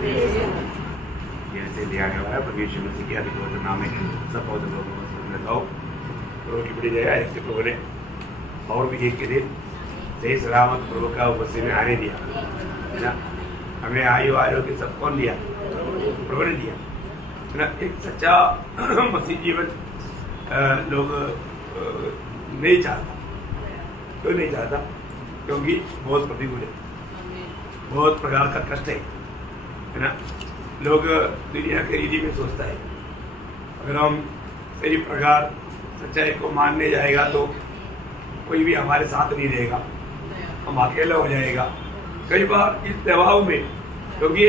से दिया गया है प्रभु यीशु मसीह के अधिक नाम में सब पौधे लोगों को सुनता हूँ। प्रभु की बड़ी दया है, प्रभु ने और भी एक के दिन सही सलामत प्रभु का उपस्थिति में आने दिया है ना। हमें आयु आरोग्य सब कौन दिया? प्रभु ने दिया है ना। एक सच्चा मसीह जीवन लोग नहीं चाहता। क्यों नहीं चाहता? क्योंकि बहुत प्रतिकूल है, बहुत प्रकार का कष्ट है ना। लोग दुनिया के रीति में सोचता है अगर हम सही प्रकार सच्चाई को मानने जाएगा तो कोई भी हमारे साथ नहीं रहेगा, हम अकेला हो जाएगा। कई बार इस दबाव में, क्योंकि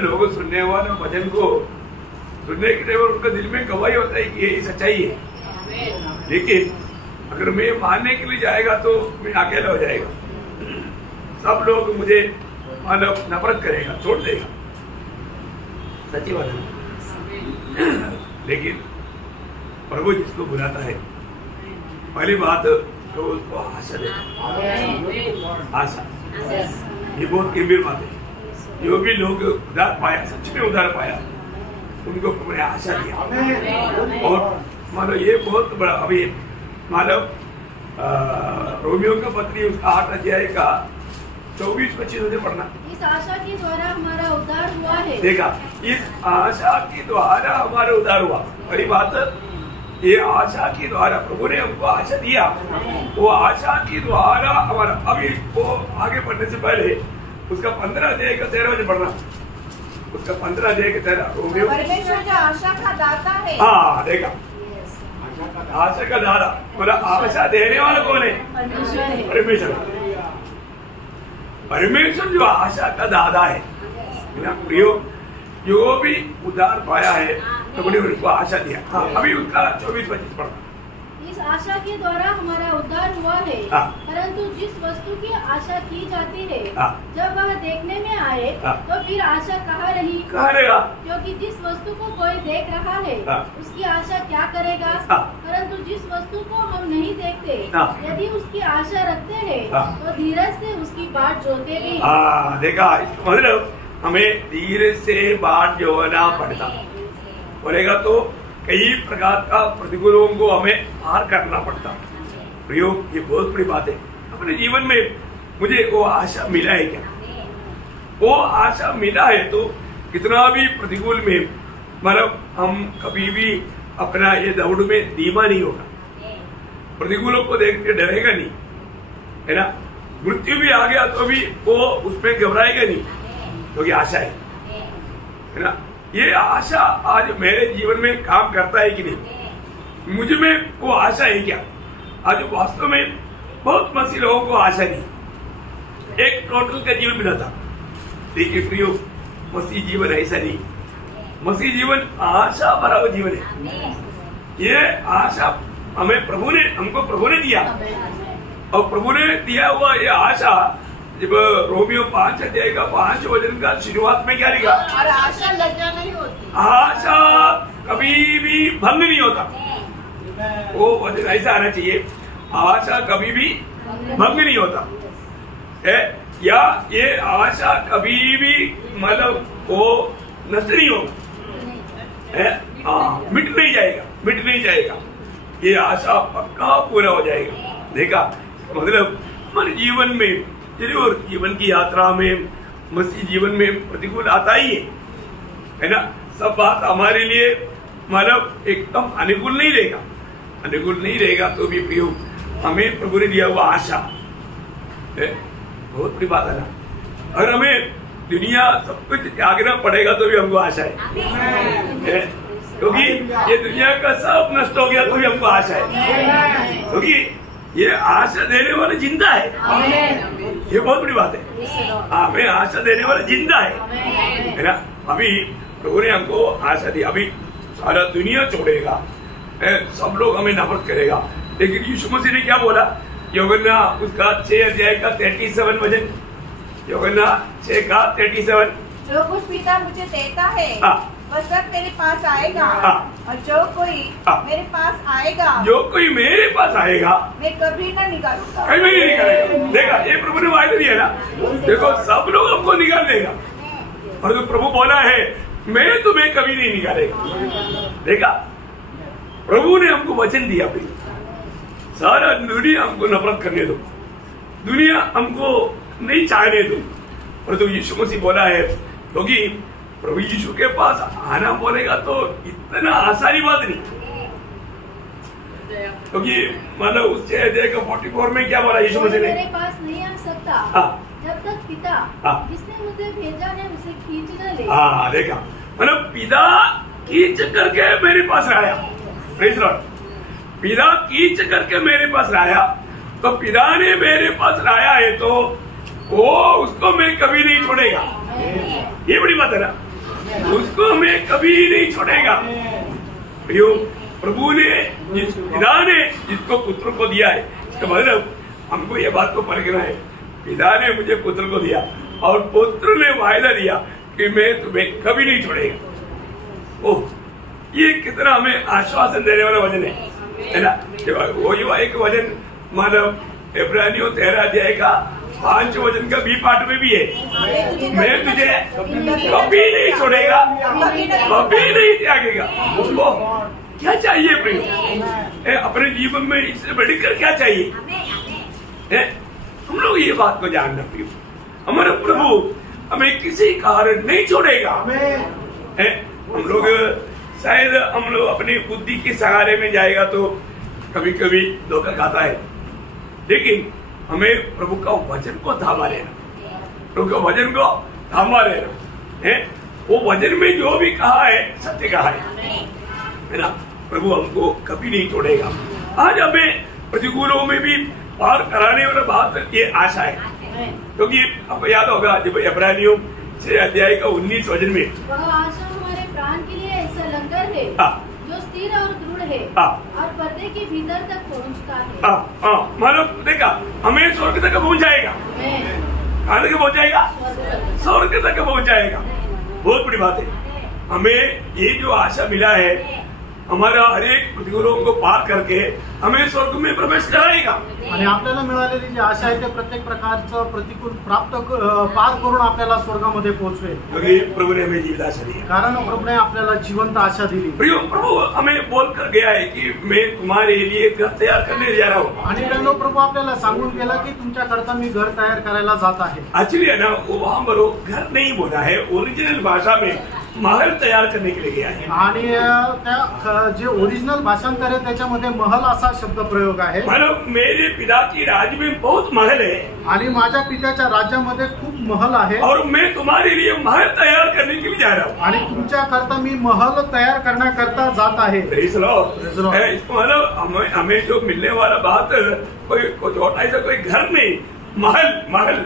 लोग सुनने वाले वचन को सुनने के लिए उनका दिल में गवाही होता है कि यही सच्चाई है, लेकिन अगर मैं मानने के लिए जाएगा तो मैं अकेला हो जाएगा। सब लोग मुझे मानव नफरत करेगा, छोड़ देगा। सच्ची बात है। लेकिन प्रभु जिसको बुलाता है पहली बात तो उसको आशा देता। आशा ये बहुत गंभीर बात है। जो भी लोग उधार पाया, सच में उधार पाया, उनको प्रभु ने आशा दिया। और मानो ये बहुत बड़ा, अभी मानो रोमियो का पत्री उसका 8 अध्याय का 24-25 से पढ़ना। इस आशा के द्वारा हमारा उद्धार हुआ है। देखा, इस आशा के द्वारा हमारा उद्धार हुआ। पहली बात, ये आशा के द्वारा प्रभु ने हमको आशा दिया, वो आशा के द्वारा हमारा। अभी वो आगे बढ़ने से पहले उसका 15 अध्याय का 13 से पढ़ना। उसका 15 अध्याय का 13 रोमियो। परमेश्वर जो आशा का दाता है। हाँ देखा, आशा का दाता मतलब आशा देने वाला कौन है? परमेश्वर। परमेश्वर जो आशा का दादा है ना प्रियो, जो भी उद्धार पाया है तो उनको आशा दिया। हाँ, अभी उसका 24-25 पढ़ा। इस आशा के द्वारा हमारा उद्धार हुआ है, परंतु जिस वस्तु की आशा की जाती है जब वह देखने में आए तो फिर आशा कहाँ रही? कहाँ रहेगा? क्योंकि जिस वस्तु को कोई देख रहा है उसकी आशा क्या करेगा? परंतु जिस वस्तु को हम नहीं देखते यदि उसकी आशा रखते हैं तो धीरज से उसकी बाट जोते भी। देखा, मतलब हमें धीरे से बाट जोना पड़ता। बोलेगा तो कई प्रकार का प्रतिकूलों को हमें पार करना पड़ता। प्रयोग ये बहुत बड़ी बात है। अपने जीवन में मुझे वो आशा मिला है क्या? वो आशा मिला है तो कितना भी प्रतिकूल में मतलब हम कभी भी अपना ये दौड़ में धीमा नहीं होगा। प्रतिकूलों को देख के डरेगा नहीं, है ना। मृत्यु भी आ गया तो भी वो उसमें घबराएगा नहीं, क्योंकि आशा है ना। ये आशा आज मेरे जीवन में काम करता है कि नहीं? मुझ में वो आशा है क्या? आज वास्तव में बहुत मसीह लोगों को आशा नहीं, एक टोटल का जीवन मिला था। देखिए प्रियो, मसीह जीवन ऐसा नहीं। मसीह जीवन आशा भरा हुआ जीवन है। ये आशा हमको प्रभु ने दिया, और प्रभु ने दिया हुआ ये आशा जब रोमियो 5 अध्याय का 5 वचन का शुरुआत में क्या लिखा? और आशा लज्जा नहीं होती। आशा कभी भी भंग नहीं होता। वो वचन ऐसा आना चाहिए, आशा कभी भी भंग नहीं होता है, या ये आशा कभी भी मतलब वो नष्ट नहीं होगा है। मिट नहीं जाएगा। ये आशा पक्का पूरा हो जाएगा। देखा, मतलब हमारे जीवन में और जीवन की यात्रा में मसीह जीवन में प्रतिकूल आता ही है ना। सब बात हमारे लिए मतलब एकदम अनुकूल नहीं रहेगा तो भी प्रियो हमें प्रभु ने दिया हुआ आशा है, बहुत बड़ी बात है ना। और हमें दुनिया सब कुछ त्यागना पड़ेगा तो भी हमको आशा है, क्योंकि ये दुनिया का सब नष्ट हो गया तो भी हमको आशा है, क्योंकि ये आशा देने वाला जिंदा है। ये बहुत बड़ी बात है। हमें आशा देने वाला जिंदा है ना। अभी प्रभु ने हमको आशा दी। अभी सारा दुनिया छोड़ेगा, सब लोग हमें नफरत करेगा, लेकिन यीशु मसीह ने क्या बोला? यूहन्ना उसका 6 अध्याय का 37 वचन, यूहन्ना 6 का 37, जो कुछ पिता मुझे देता है वह सब मेरे पास आएगा, और जो कोई मेरे पास आएगा मैं कभी न निकालूंगा। कभी नहीं निकालेगा। देखा, ये प्रभु ने वायदा दिया ना। देखो, सब लोग हमको निकाल देगा, और तो प्रभु बोला है मैं तुम्हें कभी नहीं निकालेगा। देखा, प्रभु ने हमको वचन दिया भाई, सारा दुनिया हमको नफरत करने दो, दुनिया हमको नहीं चाहने दो, और तो यीशु मसीह बोला है, क्योंकि प्रभु यीशु के पास आना बोलेगा तो इतना आसानी बात नहीं, क्योंकि मतलब उससे देखो 44 में क्या बोला यीशु मसीह ने, मेरे पास नहीं आ सकता जब तक पिता जिसने मुझे भेजा है उसे खींच न ले। हाँ देखा, मतलब पिता खींच करके मेरे पास लाया, प्रेज़ लॉर्ड, पिता खींच करके मेरे पास लाया, तो पिता ने मेरे पास लाया है तो वो उसको मैं कभी नहीं छोड़ेगा। ये बड़ी बात है ना, उसको मैं कभी नहीं छोड़ेगा। प्रभु ने पिता ने जिसको पुत्र को दिया है, इसका मतलब हमको ये बात को परखना है, पिता ने मुझे पुत्र को दिया और पुत्र ने वायदा दिया कि मैं तुम्हें कभी नहीं छोड़ेगा। ओह, ये कितना हमें आश्वासन देने वाला वचन है ना। वो एक वचन मतलब इब्रानियों 13 अध्याय का 5 वचन का बी पार्ट में भी है, मैं तुझे कभी नहीं छोड़ेगा, कभी नहीं त्यागेगा। उसको क्या चाहिए प्रिय, अपने जीवन में इससे बढ़कर क्या चाहिए? हम लोग ये बात को जानना प्रिय, हमारा प्रभु हमें किसी कारण नहीं छोड़ेगा। हम लोग शायद हम लोग अपनी बुद्धि के सहारे में जाएगा तो कभी कभी धोखा खाता है, लेकिन हमें प्रभु का वचन को थामा लेना, प्रभु के वचन को थामा लेना, वो वचन में जो भी कहा है सत्य कहा है ना। प्रभु हमको कभी नहीं छोड़ेगा। आज हमें प्रतिकूलों में भी पार कराने वाला बात ये आशा है, क्योंकि आपको याद होगा जब इब्रानियों 6 अध्याय का 19 वचन में, वह आशा हमारे प्राण के लिए ऐसा लंगर है जो स्थिर और दृढ़ है और पर्दे के भीतर तक पहुंचता है। मतलब देखा, हमें स्वर्ग तक पहुंचाएगा। कहाँ तक पहुंचाएगा? स्वर्ग तक पहुंचाएगा। बहुत बड़ी बात है, हमें ये जो आशा मिला है, हमारा हर एक प्रतिकूलों को पार करके हमें स्वर्ग में प्रवेश कराएगा। आणि आपल्याला मिळालेली जी आशा आहे ते प्रत्येक प्रकारचं प्रतिकूल प्राप्त पार करून आपल्याला स्वर्गामध्ये पोहोचवेल, क्योंकि प्रभु ने हमें जीवित आशा दी है, कारण प्रभूने आपल्याला जिवंत आशा दिली। प्रभु हमें बोल कर गया है कि मैं तुम्हारे लिए घर तैयार करने जा रहा हूँ, आणि प्रभू आपल्याला सांगून गेला की तुमच्याकरता मी घर तयार करायला जात आहे। एक्चुअली है ना, वो वहाँ पर घर नहीं बोला है, ओरिजिनल भाषा में महल तैयार करने के लिए गया है। आणि त्या जे ओरिजिनल भाषांतर आहे त्याच्यामध्ये महल असा शब्द प्रयोग आहे। मतलब मेरे पिता की राज्य में बहुत महल है आणि माझ्या पित्याच्या राज्यामध्ये खूप महल आहे, और मैं तुम्हारे लिए महल तैयार करने के लिए जा रहा हूँ, आणि तुमच्याकरता मी महल तयार करण्याकरता जात आहे। मतलब हमें जो मिलने वाला बात कोई छोटा ऐसा कोई घर नहीं, महल महल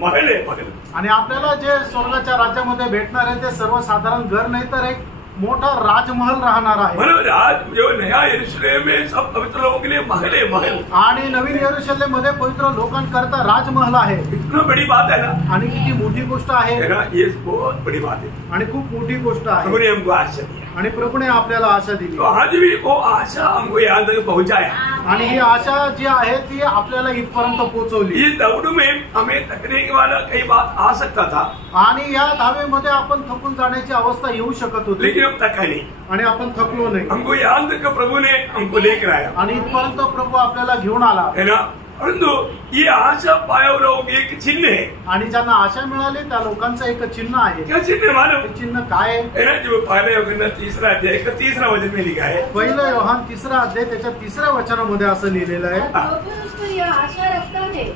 महल है, महल। आणि आपल्याला जे स्वर्गाच्या राज्यामध्ये भेटणार आहे ते सर्वसाधारण घर नाही तर एक मोठा राजमहल राहणार आहे। मतलब राज जो नया यरूशलेम में सब पवित्र लोगों के लिए महल है, महल। आणि नवीन यरूशलेम मध्ये पवित्र लोकांकरता राजमहल आहे। इतना बड़ी बात है ना, आणि किती मोठी गोष्ट आहे ना, ये बहुत बड़ी बात है, आणि खूप मोठी गोष्ट आहे। प्रभु ने हमको आशा दिया, आणि प्रभूने आपल्याला आशा दिली, तो आज भी वो आशा हमको यहाँ तक पहुँचाया, आणि ही आशा जी आहे ती आपल्याला इथपर्यंत पोहोचवली। इस दौड़ में हमें थकने के वाला कई बात आ सकता था, आणि या धावेमध्ये आपण थकून जाण्याची अवस्था येऊ शकत होती, लेकिन अब तक नहीं, आणि आपण थकलो नाही। हमको यहाँ तक प्रभु ने हमको लेकर आया, आणि इथपर्यंत प्रभू आपल्याला घेऊन आला है ना। परंतु ये आशा पाया लोग एक चिन्ह है, आणि ज्यांना आशा मिळाली त्या लोकांचं एक चिन्ह आहे। क्या चिन्ह मालूम ते चिन्ह काय है ना? जो पहले योहान 3 अध्याय का 3 वचन में लिखा है, पहिलं योहान 3 अध्याय त्याच्या 3 वचनामध्ये असं लिहिलेलं आहे, जो भी उस पर यह आशा रखता है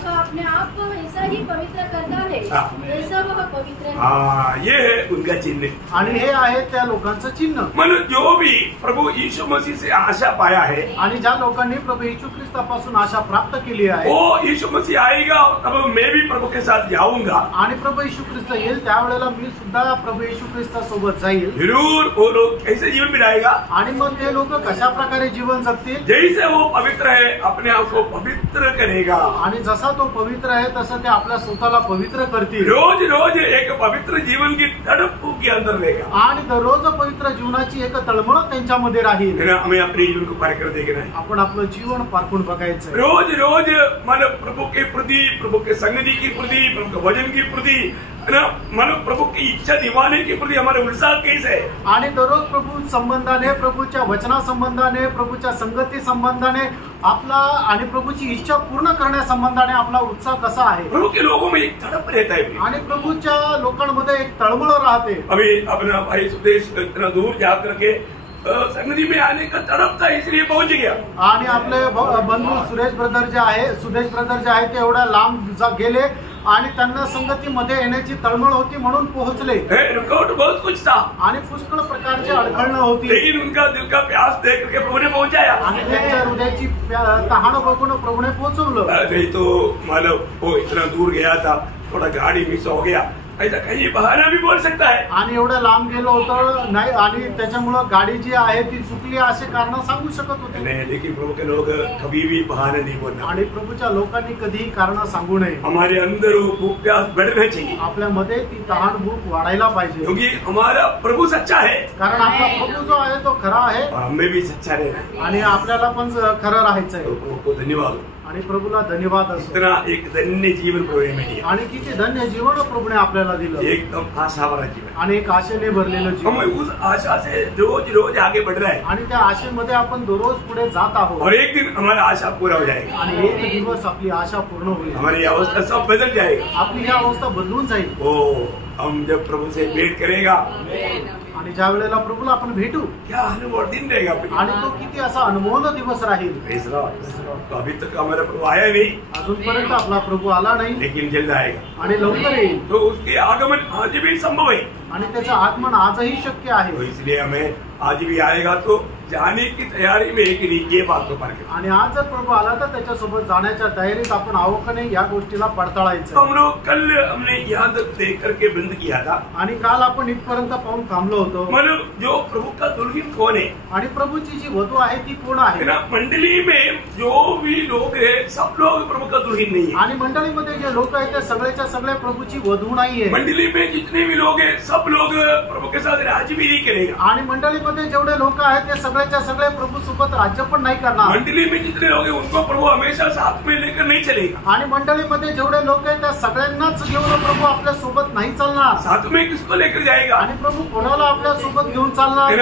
वह अपने आप को वैसा ही पवित्र करता है जैसा वह पवित्र है। हाँ, ये है उनका चिन्ह, आणि हे आहे त्या लोकांचं चिन्ह। मतलब जो भी प्रभु यीशु मसीह से आशा पाया है, आणि ज्या लोकांनी प्रभू येशू ख्रिस्तापासून आशा प्राप्त केली आहे, वो यीशु मसीह आएगा तब मैं भी प्रभु के साथ जाऊंगा, आणि प्रभू येशू ख्रिस्त येईल त्यावेळेला मी सुद्धा प्रभू येशू ख्रिस्तासोबत जाईल। जरूर वो लोग कैसे जीवन बिताएगा, आणि मग ते लोक कशा प्रकारे जीवन जगतील, जैसे वो पवित्र है अपने आप को पवित्र करेगा, आणि जसा तो पवित्र आहे तसं ते आपल्या स्वतःला पवित्र करतील। रोज रोज एक पवित्र जीवन की तड़प के अंदर रहेगा, आणि दररोज पवित्र जीवनाची एक तळमळ त्यांच्यामध्ये राहील। हमें अपने जीवन को पार कर देखना है, आपण आपलं जीवन पारखून बघायचं। रोज रोज मतलब प्रभु के प्रति, प्रभु के संगति के प्रति, प्रभु के वचन के प्रति ना मानो प्रभु की इच्छा निभाने के प्रति हमारा उत्साह कैसे है। आणि दररोज प्रभू संबंधाने, प्रभूच्या वचना संबंधाने, प्रभूच्या संगती संबंधाने आपला आणि प्रभूची इच्छा पूर्ण करण्या संबंधाने आपला उत्साह कसा आहे। प्रभु के लोगों में एक तड़प रहता है आणि प्रभूच्या लोकांमध्ये एक तळमळ राहते। अभी अपना भाई सुदेश इतना दूर जाकर के संगति में आने का तड़प था, इसलिए पहुंच गया। आणि आपले बंधू सुदेश ब्रदर जे आहे ते एवढ्या लांब गेले आणि त्यांना संगतीमध्ये येण्याची तळमळ होती म्हणून पोहोचले। रुकावट बहुत कुछ था आणि पुष्कळ प्रकारची अडखळणं होती, लेकिन उनका दिल का प्यास देख करके प्रभु ने पहुंचाया। आणि त्यांच्या हृदयाची तहान बघून प्रभूने पोहोचवलं। नहीं तो मालूम वो इतना दूर गया था, थोड़ा गाड़ी मिस हो गया, ऐसा कहीं बहाना भी बोल सकता है। आणि एवढं लांब गेलो होतं नाही आणि त्याच्यामुळं गाडी जी आहे ती चुकली असे कारण सांगू शकत होते। नहीं, लेकिन प्रभु के लोग कभी भी बहाना नहीं बोलना। आणि प्रभूच्या लोकांनी कधीही कारण सांगू नये। हमारे अंदर वो भूख प्यास बढ़ना चाहिए, आपल्यामध्ये ती तहान भूक वाढायला पाहिजे, क्योंकि हमारा प्रभु सच्चा है कारण आपला प्रभू जो आहे तो खरा आहे और हमें भी सच्चा रहना आणि आपल्याला पण खरं राहायचंय। तो प्रभु को धन्यवाद, आणि प्रभूला धन्यवाद असो। इतना एक धन्य जीवन प्रभु ने दिया, आणि किती धन्य जीवन प्रभूने आपल्याला दिलं, एकदम आशा भरा जीवन। आणि एक आशेने भरलेलं हम जीवन, उस आशा से रोज रोज आगे बढ़ रहे हैं आणि त्या आशेमध्ये आपण दररोज पुढे जात आहोत। और एक दिन हमारा आशा पूरा हो जाएगा, आणि एक दिवस आपली आशा पूर्ण होईल, हमारी अवस्था सब बदल जाएगा। आपली ही अवस्था बदलून जाईल। ओ हम जब प्रभु से भेंट करेगा, आणि ज्या वेळेला प्रभूला आपण भेटू क्या अनुभव दिन रहेगा अपने। आणि तो किती असा अनुभवून दिवस राहील। Praise the Lord। तो अभी तक हमारा प्रभु आया नहीं, अजूनपर्यंत आपला प्रभू आला नाही, लेकिन जल्द आएगा। आणि लवकर येईल, तो उसके आगमन आज भी संभव है, आणि त्याचं आगमन आजही शक्य तो आहे। इसलिए हमें आज भी आएगा तो जाने की तैयारी में एक ये बात को पार करें। आणि आज जर प्रभू आला तर त्याच्यासोबत जाण्याच्या तयारीत आपण आहोत का नाही या गोष्टीला तो पडताळायचं। हम लोग कल हमने याद देख करके बंद किया था, आणि काल आपण इथपर्यंत पाहून थांबलो होतो। मतलब जो प्रभु का दुल्हन कौन है, आणि प्रभूची जी वधू आहे ती कोण है आहे। ना। मंडली में जो भी लोग है सब लोग प्रभु का दुल्हन नहीं है। आणि मंडळीमध्ये जे लोक आहेत ते सगळेच्या सगळे प्रभूची वधू नाहीये। मंडली में जितने भी लोग हैं सब लोग प्रभु के साथ राज्य भी नहीं करेगा। आणि मंडळीमध्ये जेवढे लोक आहेत ते सगळेच्या सगळे प्रभू सोबत राज्य पण नाही करणार। मंडली में जितने लोग हैं उनको प्रभु हमेशा साथ में लेकर नहीं चलेगा। आणि मंडळीमध्ये जेवढे लोक आहेत त्या सगळ्यांनाच घेऊन प्रभू आपल्या सोबत नाही चालणार। साथ में किसको लेकर जाएगा। आणि प्रभू कोणाला आपल्या सोबत घेऊन चालणार।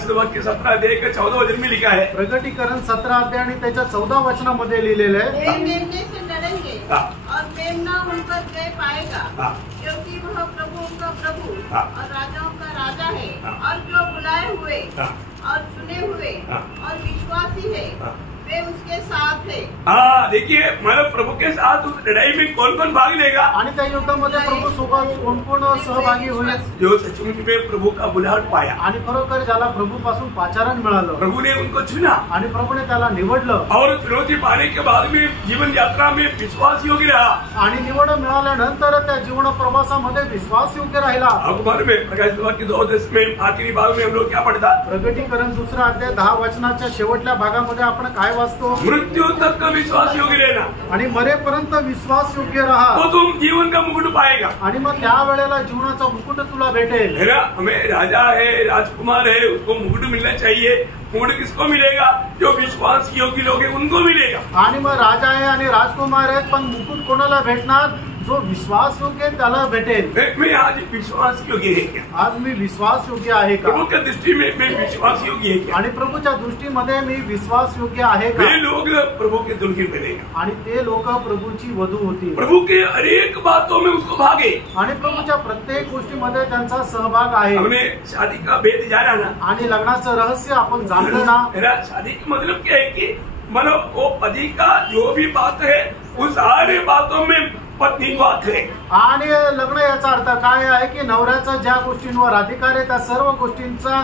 जब वाक्य 17 अध्याय का 14 वचन में लिखा है, प्रकटीकरण 17 अध्याय आणि त्याच्या 14 वचनामध्ये लिहिलेलं आहे, वे मेमने से लड़ेंगे हाँ। और मेमना उन पर जय पाएगा, हाँ। क्योंकि वह प्रभु का प्रभु हाँ। और राजाओं का राजा है, हाँ। और जो बुलाए हुए हाँ। और चुने हुए हाँ। और विश्वासी है, हाँ। वे उसके साथ है। हाँ देखिए, मतलब प्रभु के साथ उस लड़ाई में कौन कौन भाग लेगा। आणि त्या युद्धामध्ये प्रभू सोबत कोण कोण सहभागी होईल। जो सचमुच में प्रभु का बुलाहट पाया, आणि खरोखर ज्याला प्रभूपासून पाचारण मिळालं, प्रभु ने उनको चुना आणि प्रभूने त्याला निवडलं, और चुनौती पाने के बाद में जीवन यात्रा में विश्वास योग्य रहा। आणि निवड मिळाल्यानंतर त्या जीवन प्रवासामध्ये विश्वास योग्य राहिला। अखबार में प्रकाश वाक्य 2:10 में आखिरी भाग में हम लोग क्या पढ़ता। प्रकटीकरण 2 अध्याय 10 वचनाच्या शेवटल्या भागामध्ये आपण काय वाचतो, मृत्यू तक का विश्वास योग्य रहना, आणि मरेपर्यंत विश्वास योग्य राहा, तो तुम जीवन का मुकुट पाएगा। आणि मग त्या वेळेला जीवनाचा मुकुट तुला भेटेल। है ना। हमें राजा है, राजकुमार है, उसको मुकुट मिलना चाहिए। मुकुट किसको मिलेगा, जो विश्वास योग्य लोग हैं उनको मिलेगा। आणि मग राजा आहे आणि राजकुमार आहेत, पण मुकुट कोणाला भेटणार, जो विश्वास योग्य आहे त्याला भेटेल। मैं आज विश्वास योग्य है क्या, आज मी विश्वास योग्य आहे का, प्रभु की दृष्टि में मैं विश्वास योग्य है क्या। आणि प्रभूच्या दृष्टीमध्ये मी विश्वास योग्य आहे का। वे लोग प्रभु के दुल्हन बनेगा, आणि ते लोक प्रभूची वधू होती, प्रभु के हर एक बातों में उसको भागे। आणि प्रभूच्या प्रत्येक गोष्टीमध्ये त्यांचा सहभाग आहे। हमने शादी का भेद जाना ना, आणि लग्नाचं रहस्य आपण जाणलं ना। मेरा शादी का मतलब क्या है कि मानो वो पति का जो भी बात है उस सारे बातों में पत्नी को हक है। आणि लग्न याचा अर्थ काय आहे की नवऱ्याचा ज्या गोष्टींवर अधिकार आहे त्या सर्व गोष्टींचा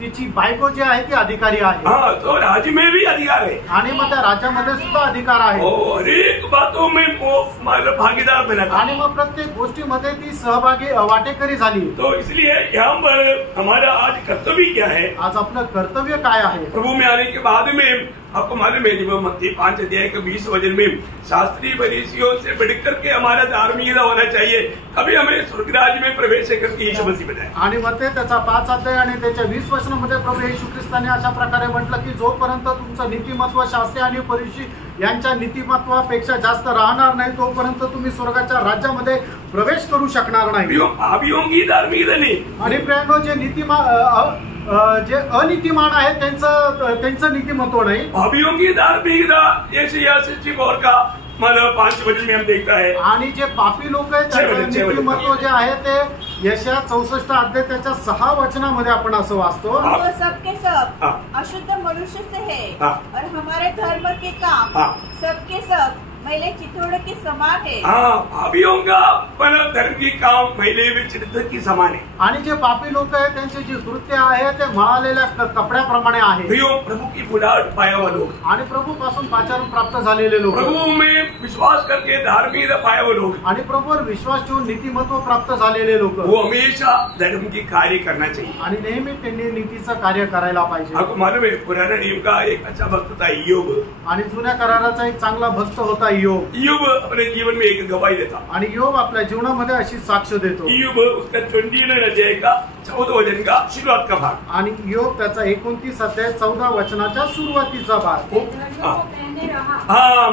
तिची बायको जी आहे ती अधिकारी आहे। हाँ, तो राज्य में भी अधिकार है, आणि मग त्या राज्यामध्ये सुद्धा अधिकार आहे, और एक बातों में वो मतलब भागीदार बना था। आणि मग प्रत्येक गोष्टीमध्ये ती सहभागी वाटेकरी झाली। तो इसलिए यहाँ पर हमारा आज कर्तव्य क्या है। आज आपलं कर्तव्य काय आहे। प्रभु में आने के बाद में आपको मालूम है जब मत्ती 5 अध्याय के 20 वचन में शास्त्री फरीसियों से बढ़कर के हमारा धार्मिकता होना चाहिए, तभी हमें स्वर्ग राज्य में प्रवेश करके यीशु मसीह बनाए. आणि मग त्याचा 5 अध्याय आणि त्याच्या 20 वचनामध्ये प्रभू येशू ख्रिस्ताने अशा प्रकारे म्हटलं की जोपर्यंत तुमचं नीतिमत्व शास्त्री आणि फरीसी यांच्या नीतिमत्वापेक्षा जास्त राहणार नाही तोपर्यंत तुम्ही स्वर्गाच्या राज्यामध्ये प्रवेश करू शकणार नाही. पापियों की धार्मिकता नहीं. आणि प्रियांनो, जे अनितिमान आहे त्यांचं नीतिमत्व नाही. पापियों की धार्मिकता यशायाह 64 का मतलब 5 वचन में हम देखता है. आणि जे पापी लोक आहेत त्यांचं नीतिमत्व जे आहे ते यशायाह 64 अध्याय त्याच्या 6 वचनामध्ये आपण असं वाचतो. वो सबके सब अशुद्ध मनुष्य से है और हमारे धर्म के काम सबके सब मैले चिथड़े के समान है. पापियों का धर्म की काम मैले में चिथड़े की समान है. आणि जे पापी लोक आहेत त्यांचे जे कृत्य आहे ते मळालेल्या कपड्याप्रमाणे आहे. प्रभु की बुलाहट पाया हुआ लोग, आणि प्रभू पासून पाचारण प्राप्त झालेले लोक, प्रभु में विश्वास करके धार्मिकता पाया हुआ लोग, आणि प्रभूवर विश्वास ठेवून नीतिमत्व प्राप्त झालेले लोक, वो हमेशा धर्म की कार्य करना चाहिए. आणि नेहमी त्यांनी नीतीचं कार्य करायला पाहिजे. आपको मालूम है पुराना नियम का एक अच्छा भक्त था ईयोब. आणि जुन्या कराराचा एक चांगला भक्त होता ईयोब. ईयोब अपने जीवन में एक गवाही देता. आणि ईयोब आपल्या जीवनामध्ये अशी साक्ष देतो. ईयोब उसका 29 अध्याय का 14 वचन का शुरुआत का भाग. आणि ईयोब त्याचा 29 अध्याय 14 वचनाच्या सुरुवातीचा भाग.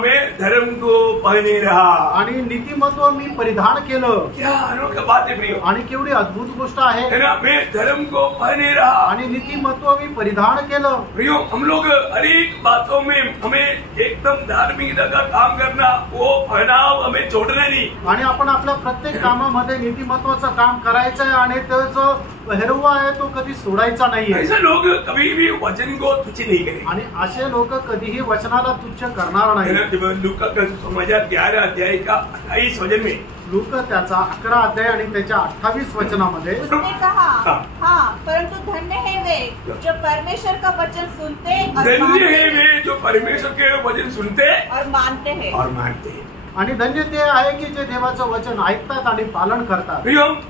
मैं धर्म को पहने रहा. आणि नीतिमत्व मी परिधान केलं. क्या अनोखी बात है प्रियो. आणि केवढी अद्भुत गोष्ट आहे. है ना, मैं धर्म को पहने रहा. आणि नीतिमत्व मी परिधान केलं. प्रियो, हम लोग अनेक बातों में हमें एकदम धार्मिकता का काम करना, वो पहनाव हमें छोड़ना नहीं. आणि आपण आपल्या प्रत्येक कामामध्ये नीतिमत्वाचं काम करायचं आहे आणि तो जो हेरवा आहे तो कधी सोडायचा नाहीये. ऐसे लोग कभी भी वचन को तुच्छ नहीं करेंगे. आणि असे लोक कधीही वचनाला तुच्छ करणार नाही. लूका का समाचार 11 अध्याय का 28 वचन में लूक त्याचा 11 अध्याय आणि त्याच्या 28 वचनामध्ये उसने कहा हाँ, परंतु धन्य है वे जो परमेश्वर का वचन सुनते और धन्य है वे जो परमेश्वर के वचन सुनते और मानते हैं. आणि धन्य ते आहे की जे देवाचं वचन ऐकतात आणि पालन करतात.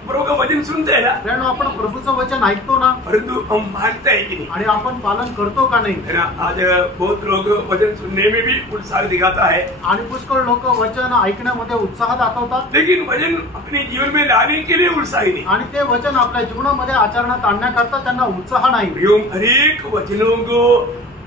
प्रभु का वचन सुनते हैं ना, कारण आपण प्रभूचं वचन ऐकतो ना, परंतु हम मानते हैं कि नहीं. आणि आपण पालन करतो का नाही. है ना, आज बहुत लोग वचन सुनने में भी उत्साह दिखाता है. आणि पुष्कळ लोक वचन ऐकण्यामध्ये उत्साह दाखवतात, लेकिन वचन अपने जीवन में लाने के लिए उत्साही नहीं. आणि ते वचन आपल्या जीवनामध्ये आचरणात आणण्याकरता त्यांना उत्साह नाही. हरेक वचनों को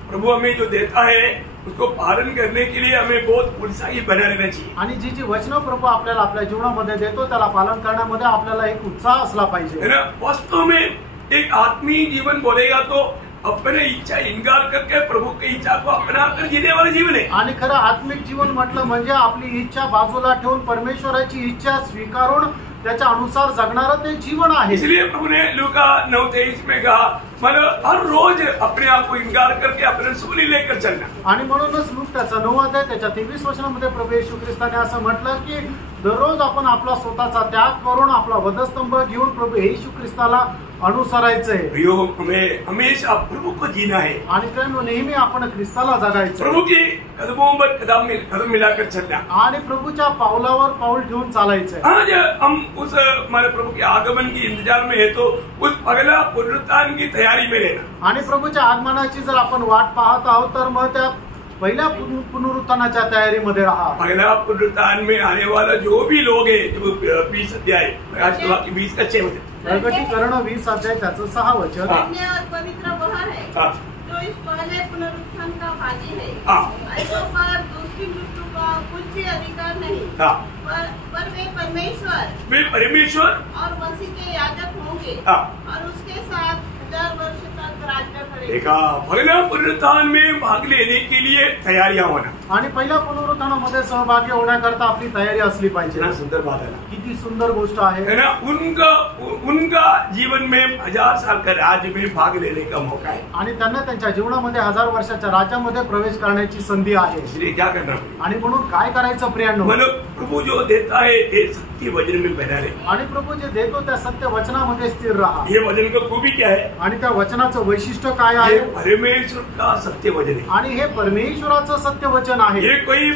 प्रभु हमें जो देता है उसको पालन करने के लिए हमें बहुत उत्साही बना रहना चाहिए. आणि जी वचन प्रभू आपल्याला आपल्या जीवनामध्ये देतो त्याला पालन करण्यामध्ये आपल्याला एक उत्साह असला पाहिजे. है ना, वास्तव में एक आत्मीय जीवन बोलेगा तो अपने इच्छा इनकार करके प्रभु की इच्छा को अपना कर जीने वाला जीवन है. आणि खरं आत्मिक जीवन म्हटलं म्हणजे आपली इच्छा बाजूला ठेवून परमेश्वराची इच्छा स्वीकारून त्याच्या अनुसार जगणारं ते जीवन आहे. इसलिए प्रभु ने लूका 9:23 में कहा, मतलब हर रोज अपने आप को इनकार करके अपने सूली लेकर चलना. आणि म्हणूनच लूक त्याचा 9 अध्याय त्याच्या 23 वचनामध्ये प्रभू येशू ख्रिस्ताने असं म्हटलं की दररोज आपण आपला स्वतःचा त्याग करून आपला वधस्तंभ घेऊन प्रभू येशू ख्रिस्ताला अनुसरायचंय. हमें हमेशा प्रभु को जीना है. आणि कारण नेहमी आपण ख्रिस्ताला जगायचं. प्रभु की कदमों पर कदम मिलाकर चलना. आणि प्रभूच्या पावलावर पाऊल ठेवून चालायचंय. आज हम उस हमारे प्रभु के आगमन की इंतजार में है तो उस अगला पुनरुत्थान की तैयारी में रहना. आणि प्रभूच्या आगमनाची जर आपण वाट पाहत आहोत तर मग त्या पहिल्या पुनरुत्थानाच्या तयारीमध्ये राहा. पहला पुनरुत्थान में आने वाला जो भी लोग है, जो 20 अध्याय आज 20 का 6 वचन. प्रकटीकरण 20 अध्याय त्याचं 6 वचन. धन्य और पवित्र वह है जो इस पहले पुनरुत्थान का भागी है. ऐसों पर दूसरी मृत्यु का कुछ भी अधिकार नहीं. पर वे परमेश्वर और मसीह के याजक होंगे और उसके साथ 1000 वर्ष तक राज्य करेंगे. देखा, पहला पुनरुत्थान में भाग लेने के लिए तैयारियां होना. आणि पहिल्या पुनरुत्थानामध्ये सहभागी होण्याकरता आपली तयारी असली पाहिजे. सुंदर बात है ना, किती सुंदर गोष्ट आहे ना. उनका जीवन में 1000 साल का राज्य में भाग लेने का मौका है. आणि त्यांना त्यांच्या जीवनामध्ये 1000 वर्षाच्या राज्यामध्ये प्रवेश करण्याची संधी आहे. इसलिए क्या करना, आणि म्हणून काय करायचं प्रियांनो. मतलब प्रभु जो देता है ये सत्य वचन में बना रहे. आणि प्रभू जे देतो त्या सत्य वचनामध्ये स्थिर राहा. ये वचन का खूबी क्या है. आणि त्या वचनाचं वैशिष्ट्य काय आहे. परमेश्वर का सत्य वचन है. आणि हे परमेश्वराचं सत्य वचन आहे. हे कोई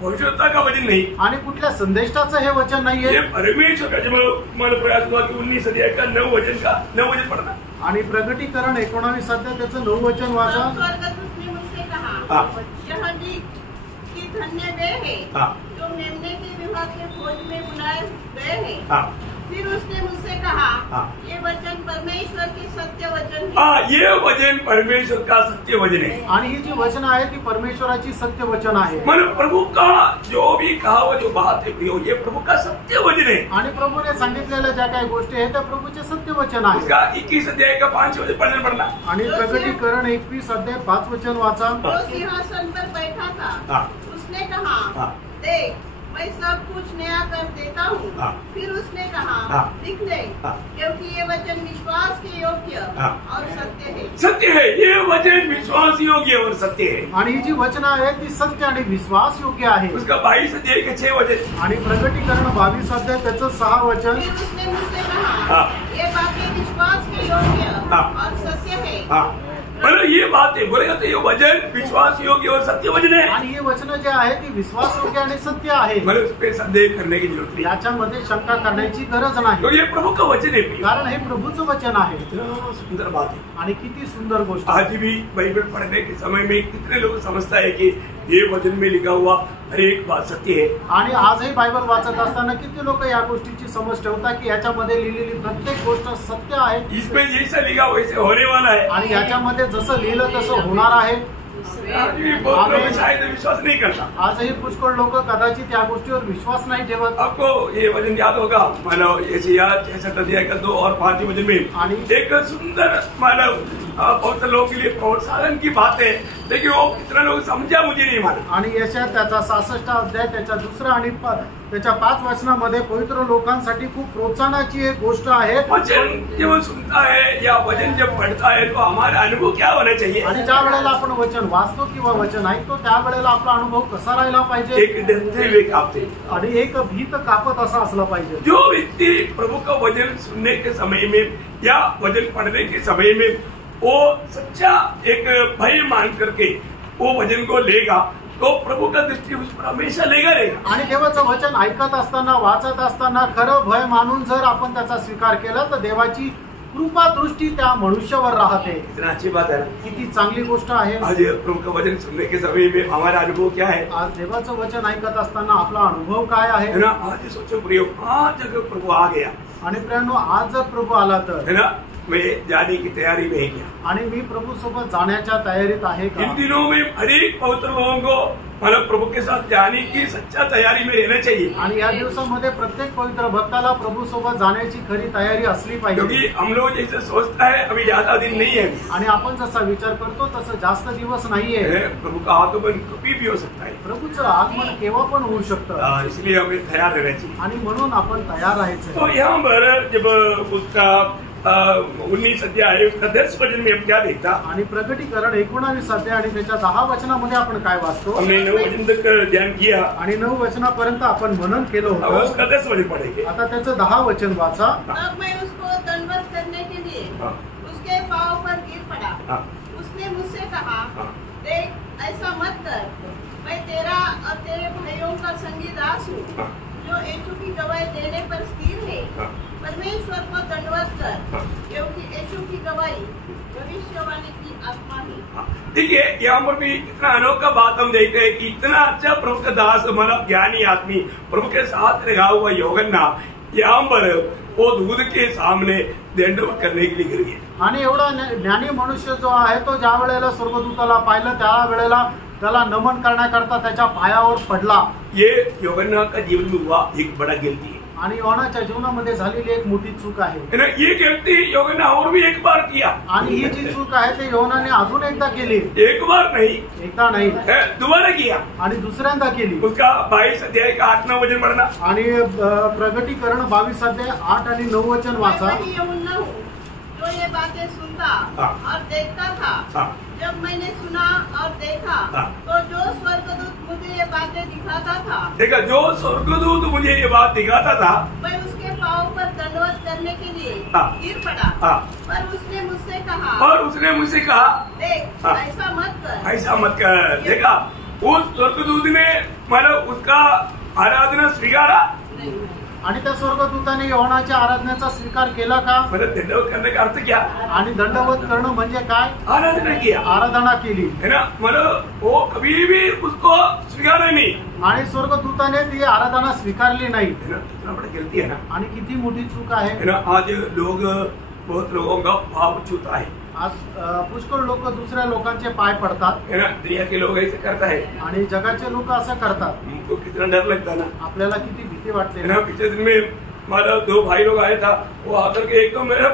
भविष्यता का वचन नहीं. आणि कुठल्या संदेशाचं हे वचन नाहीये. परमेश्वर का. जब हमारा प्रयास हुआ कि 19 अध्याय का 9 वचन पढ़ना. आणि प्रकटीकरण 19 अध्याय त्याचं 9 वचन वाचा. स्वर्गदूत ने मुझसे कहा, यह लिख कि धन्य वे हैं जो मेमने के विवाह के भोज में बुलाए गए हैं। फिर उसने मुझसे कहा, ये वचन परमेश्वर की सत्य वचन है। ये वचन परमेश्वर का सत्य वचन है। आणि ही जी वचन आहे ती परमेश्वराची सत्य वचन आहे। मतलब प्रभु का जो भी कहा वो जो बात है प्रियो, ये प्रभु का सत्य वचन है। आणि प्रभूने सांगितलेल्या ज्या काही गोष्टी आहेत त्या प्रभूचे सत्य वचन आहे। उसका 21 अध्याय का 5 वचन पढ़ना। आणि प्रकटीकरण 21 अध्याय 5 वचन वाचा। जो सिंहासन पर बैठा था उसने कहा, देख मैं सब कुछ नया कर देता हूँ। फिर उसने कहा, लिख ले, क्योंकि ये वचन विश्वास के योग्य और सत्य है। सत्य है, ये वचन विश्वास योग्य और सत्य है। आणि ही जी वचन आहे ती सत्य आणि विश्वास योग्य आहे। उसका 22 अध्याय के 6 वचन आणि प्रकटीकरण 22 अध्याय त्याचं 6 वचन। फिर उसने मुझसे कहा, ये बातें विश्वास के योग्य और सत्य है। मतलब ये बात है, बोलेगा तो ये वचन विश्वास योग्य और सत्य वचन है। आणि हे वचन जे आहे ती विश्वास योग्य आणि सत्य आहे। मतलब उस पर संदेह करने की जरूरत नहीं, याच्यामध्ये शंका करण्याची गरज नाही, तो ये प्रभु का वचन है। कारण हे प्रभूचं वचन आहे। इतना सुंदर बात है। आणि किती सुंदर गोष्ट। आज भी बाइबल पढ़ने के समय में कितने लोग समझता है कि ये वचन में लिखा हुआ हर एक बात सत्य है। आणि आजही बायबल वाचत असताना किती लोक या गोष्टीची समज ठेवतात की याच्यामध्ये लिहिलेली प्रत्येक गोष्ट सत्य आहे। इसमें जैसा लिखा वैसे होने वाला है। आणि याच्यामध्ये जसं लिहिलं तसं होणार आहे। आज भी बहुत लोग शायद विश्वास नहीं करता। आजही पुष्कळ लोक कदाचित या गोष्टीवर विश्वास नाही ठेवत। आपको ये वचन याद होगा, मानव यशायाह 66 अध्याय का 2 और 5 वचन में एक सुंदर मानव बहुत लोगों के लिए प्रोत्साहन की बात है, लेकिन वो कितना लोग समझा मुझे नहीं माना। आणि यशा त्याचा 66 अध्याय त्याच्या 2 आणि त्याच्या 5 वचनामध्ये पवित्र लोकांसाठी खूप प्रोत्साहनाची एक गोष्ट आहे। वचन जब सुनता है या वचन जब पढ़ता है तो हमारा अनुभव क्या होना चाहिए। आणि ज्या वेळेला आपण वचन वाचतो किंवा वचन ऐकतो त्यावेळेला आपला अनुभव कसा राहिला पाहिजे। एक डरते हुए कांपते आणि एक भीत कापत असा असला पाहिजे। जो व्यक्ति प्रभु का वचन सुनने के समय में या वचन पढ़ने के समय में वो सच्चा एक भय मान करके वो वचन को लेगा तो प्रभु का दृष्टि उस पर हमेशा लेगा रहेगा। आणि देवाचं वचन ऐकत असताना वाचत असताना खरं भय मानून जर आपण त्याचा स्वीकार केला तर देवाची कृपा दृष्टी त्या मनुष्यावर राहते। इतना अच्छी बात है, किती चांगली गोष्ट आहे। आज प्रभु का वचन सुनने के समय में हमारा अनुभव क्या है। आज देवाचं वचन ऐकत असताना आपला अनुभव काय आहे ना। आज सोचो प्रियो, आज अगर प्रभु आ गया आणि प्रियांनो आज जर प्रभु आला तर है ना, मैं जाने की तैयारी में क्या आणि मी प्रभु सोबत जाण्याच्या तयारीत आहे का। इन दिनों में हर एक पवित्र लोगों को मतलब प्रभु के साथ जाने की सच्चा तैयारी में रहना चाहिए। आणि या दिवसामध्ये प्रत्येक पवित्र भक्ताला प्रभु सोबत जाण्याची खरी तयारी असली पाहिजे। क्योंकि हम लोग जैसे सोचता है अभी ज्यादा दिन नहीं है, आणि आपण जसा विचार करतो तसं जास्त दिवस नाहीये। प्रभु का आगमन कभी भी हो सकता है। प्रभूचं आगमन केव्हा पण होऊ शकतं, इसलिए हमें तैयार रहना चाहिए। आणि म्हणून आपण तयार राहायचं। तो यहाँ पर जब उसका 19 अध्याय उसका 10 वचन में हम क्या देखता। आणि प्रकटीकरण 19 अध्याय आणि त्याच्या 10 वचनामध्ये आपण काय वाचतो। हमने 9 वचन तक ध्यान किया आणि 9 वचनापर्यंत आपण मनन केलं होतं। उसका 10 वचन पढ़ेंगे। आता त्याचं 10 वचन वाचा। तब मैं उसको दंडवत करने के लिए उसके पांव पर गिर पड़ा। उसने मुझसे कहा, देख ऐसा मत कर, मैं तेरा और तेरे भाइयों का संगी दास हूँ जो यीशु की गवाही देने पर स्थिर है। परमेश्वर को दंडवत कर, क्योंकि यीशु की गवाही भविष्यवाणी की आत्मा है। देखिए यहाँ पर भी इतना अनोखा बात हम देखते हैं कि इतना अच्छा प्रभु का दास हमारा ज्ञानी आदमी प्रभु के साथ लगा हुआ यूहन्ना यहाँ पर वो दूध के सामने दंडवत करने के लिए गिर गया। आणि एवढा ज्ञानी मनुष्य जो आहे तो ज्या वेळेला स्वर्गदूताला पाहिलं त्या वेळेला त्याला नमन करण्याकरता त्याच्या पायावर पडला। ये यूहन्ना का जीवन में हुआ एक बड़ा गलती है आणि योहानाच्या जीवनामध्ये झालेली एक मोठी चूक आहे। ये गलती यूहन्ना और भी एक बार किया। आणि ही जी चूक आहे ते योहानाने अजून एकदा केली। एक बार नहीं, एकदा नाही, दोबारा किया आणि दुसऱ्यांदा केली। उसका 22 अध्याय का 8-9 वचन पढ़ना। आणि प्रकटीकरण 22 अध्याय 8 आणि 9 वचन वाचा। मैं वही यूहन्ना हूँ जो ये बातें सुनता और देखता था। जब मैंने सुना और देखा तो जो स्वर्गदूत मुझे ये बातें दिखाता था, देखा जो स्वर्गदूत मुझे ये बात दिखाता था, मैं उसके पाँव पर दंडवत करने के लिए गिर पड़ा। पर उसने मुझसे कहा, देख ऐसा मत कर, ऐसा मत कर। देखा उस स्वर्गदूत ने मतलब उसका आराधना स्वीकारा आणि त्या स्वर्गदूताने योहानाच्या आराधनेचा स्वीकार केला का? मतलब दंडवत करने का अर्थ क्या? आणि दंडवत करणं म्हणजे काय? आराधना किया, आराधना केली है ना. मतलब वो कभी भी उसको स्वीकारा नहीं. आणि स्वर्गदूताने ती आराधना स्वीकारली नाही. है ना. कितना बड़ा गलती है ना. आणि किती मोठी चूक आहे. है ना. आज लोग बहुत लोगों का भाव छूता है. आज पुष्कळ लोक दुसऱ्या लोकांचे पाय पडतात. है ना. दुनिया के लोग ऐसे करता है. आणि जगाचे लोक असं करतात. हमको कितना डर लगता है ना. आपल्याला किती भीती वाटते है ना. पिछले दिन में हमारा 2 भाई लोग आया था, वो आकर के एकदम मेरा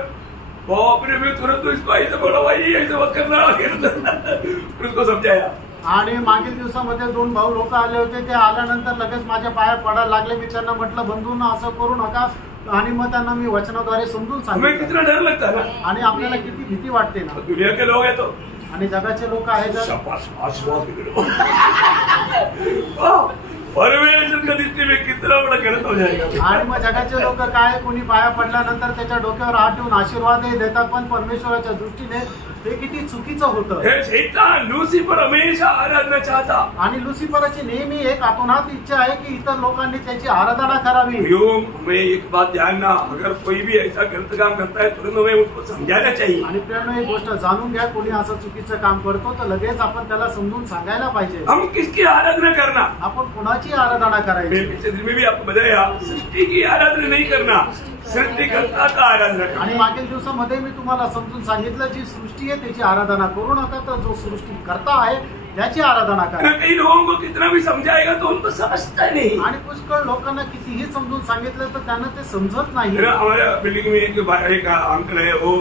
बाप रे, मैं तुरंत तो इसको ऐसे बड़ा भाई ऐसे मत करना फिर उसको समझाया. आणि मागील दिवसामध्ये 2 भाऊ लोक आले होते. ते आल्यानंतर लगेच माझ्या पाया पडायला लागले. मी त्यांना म्हटलं बंधूंना असं करू नका, आणि मग त्यांना मी वचनाद्वारे समजून सांगितलं. कितना डर लगता है ना. आणि आपल्याला किती भीती वाटते ना. दुनिया के लोग है तो, आणि जगाचे लोक आहेत परमेश्वर का दृष्टि में कितना बड़ा गलत हो जाएगा. आणि मग जगाचे लोक काय, कोणी पाया पडल्यानंतर त्याच्या डोक्यावर हात ठेवून आशीर्वादही देतात, पण परमेश्वराच्या दृष्टीने ते किती चुकीचं होतं. हे शैतान लुसिफर हमेशा आराधना चाहता. आणि लुसिफरची नेहमी एक आतोनात इच्छा आहे की इतर लोकांनी त्याची आराधना करावी. हमें एक बात जानना, अगर कोई भी ऐसा गलत काम करता है तुरंत हमें उसको समझाना चाहिए. आणि प्रेरणा एक गोष्ट जाणून घ्या, कोणी असं चुकीचं काम करतो तर लगेच आपण त्याला समजून सांगायला पाहिजे. हम किसकी आराधना करना, आपण कोणाची आराधना करायची. पिछले दिन में भी आपको बताया, सृष्टि की आराधना नहीं करना, सृष्टिकर्ता का आराधना करना. आणि मागील दिवसामध्ये मी तुम्हाला समजून सांगितलं, जी सृष्टी आहे त्याची आराधना करू नका, तर जो सृष्टीकर्ता आहे त्याची आराधना करा. कई लोगों को कितना भी समझाएगा तो उनको समझता नहीं. आणि पुष्कळ लोकांना कितीही समजून सांगितलं तर त्यांना ते समजत नाही. हमाऱ्या बिल्डिंग में एक अंकल है, वो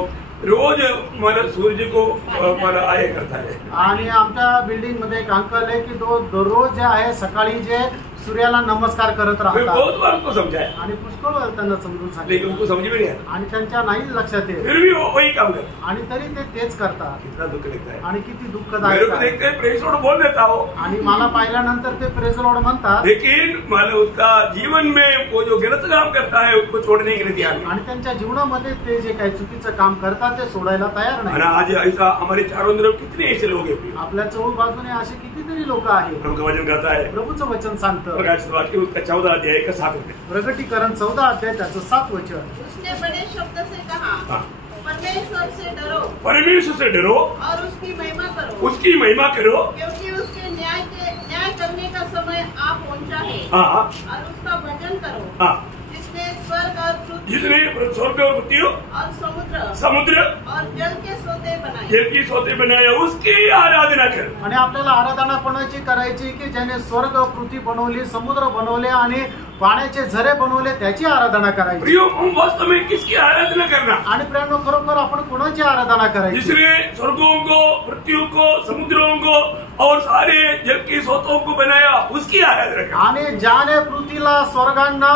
रोज मतलब सूर्य को मतलब आये करता है. आणि आमच्या बिल्डिंग मध्ये एक अंकल आहे की दररोज जे आहे सकाळी जे सूर्याला नमस्कार करत राहतात. बहुत बार उनको समझाया, आणि पुष्कळ वेळा त्यांना समजून लेकिन सांगितलं, उनको समझ में नहीं आया. आणि त्यांच्या नाही लक्षात येत. फिर भी वो वही काम करता. आणि तरी ते तेच करतात. कितना दुख लगता है. आणि किती मेरे दुःखदायक को आहे. देखते प्रेस रोड बोल देता हो, आणि मला पाहिल्यानंतर ते प्रेज लॉर्ड म्हणतात, लेकिन मतलब उसका जीवन में वो जो गलत काम करता है उसको छोड़ने के लिए तैयार नहीं. आणि त्यांच्या जीवनामध्ये ते जे काही चुकीचं काम करतात ते सोडायला तयार नाही. आज ऐसा हमारे चारों तरफ कितने ऐसे लोग हैं. आपल्या चौल बाजूने असे कितीतरी लोक आहेत. प्रभु का वचन कहता है, प्रभूचं वचन सांगतं. प्रकाश शुरुआत की उसका 14 अध्याय का 7 में, प्रगटीकरण 14 अध्याय त्याचं 7 वचन. उसने बड़े शब्द से कहा, हाँ. परमेश्वर से डरो परमेश्वर से डरो और उसकी महिमा करो, उसकी महिमा करो, क्योंकि उसके न्याय करने का समय आ पहुंचा है. हाँ और उसका भजन करो, हाँ, जिसने स्वर्ग और पृथ्वी जिसने स्वर्ग और पृथ्वी और समुद्र और जल के सोते बनाए, जल की सोते बनाया, उसकी आराधना कर. आणि आपल्याला आराधना कोणाची करायची की ज्याने स्वर्ग पृथ्वी बनवली, समुद्र बनवले आणि पाण्याचे झरे बनवले, त्याची आराधना करायची. प्रियो, हम वास्तव में किसकी आराधना करना. आणि प्रेरणा खरोखर आपण कोणाची आराधना करायची. जिसने स्वर्गों को, पृथ्वी को, समुद्रों को और सारे जल की सोतों को बनाया, उसकी आराधना करना. आणि ज्याने पृथ्वीला, स्वर्गांना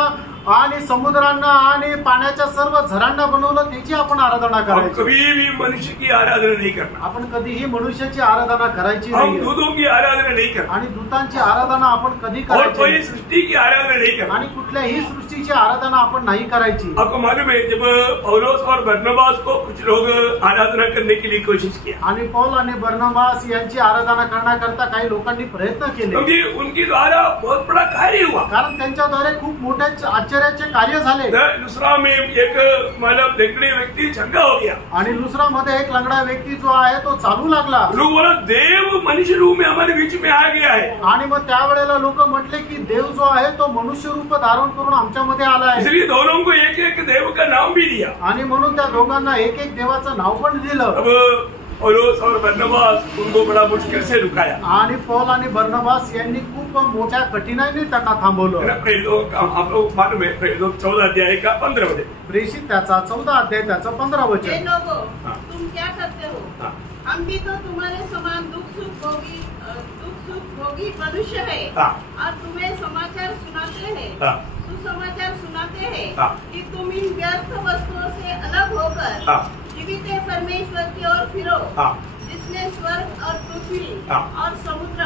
आणि समुद्रांना आणि पाण्याच्या सर्व झरांना बनवलं, त्याची आपण आराधना हम करायची. कभी भी मनुष्य की आराधना नहीं करना. आपण कधीही मनुष्याची आराधना करायची हम नाही. दूतों की आराधना नहीं करना. आणि दूतांची आराधना आपण कधी और करायची कोई नाही. सृष्टि की आराधना नहीं करना. आणि कुठल्याही सृष्टीची आराधना आपण नाही करायची. आपको मालूम है, जब पौलोस और बरनबास को कुछ लोग आराधना करने के लिए कोशिश किया, आणि पौल आणि बर्नबास यांची आराधना करण्याकरता काही लोकांनी प्रयत्न केले, क्योंकि उनके द्वारा बहुत बड़ा कार्य हुआ. कारण त्यांच्याद्वारे खूप मोठे आश्चर्याचे कार्य झाले. दूसरा में एक मतलब देखने व्यक्ति चंगा हो गया. आणि दुसरा मध्ये एक लंगडा व्यक्ती जो आहे तो चालू लागला. लोग बोला, देव मनुष्य रूप में हमारे बीच में आ गया है. आणि मग त्यावेळेला लोक म्हटले की देव जो आहे तो मनुष्य रूप धारण करून आमच्यामध्ये आला आहे. इसलिए दोनों को एक एक देव का नाम भी दिया. आणि म्हणून त्या दोघांना एक एक देवाचं नाव पण दिलं. अब पौलोस और बरनबास उनको बड़ा मुश्किल से रुकाया. आणि पौल आणि बर्नबास यांनी खूप मोठ्या कठीणाईने त्यांना थांबवलं. आप लोग मालूम है, 14 अध्याय का 15 मध्ये, प्रेषित त्याचा 14 अध्याय त्याचं 15 हे वचन. लोगों, हाँ. तुम क्या करते हो? हाँ. हम भी तो तुम्हारे समान दुख सुख भोगी मनुष्य है. हाँ. और तुम्हें समाचार सुनाते हैं, हाँ. सुसमाचार सुनाते हैं हाँ. कि तुम इन व्यर्थ वस्तुओं से अलग होकर हाँ. जीवित परमेश्वर की ओर फिरो, हाँ. उसने स्वर्ग और पृथ्वी और समुद्र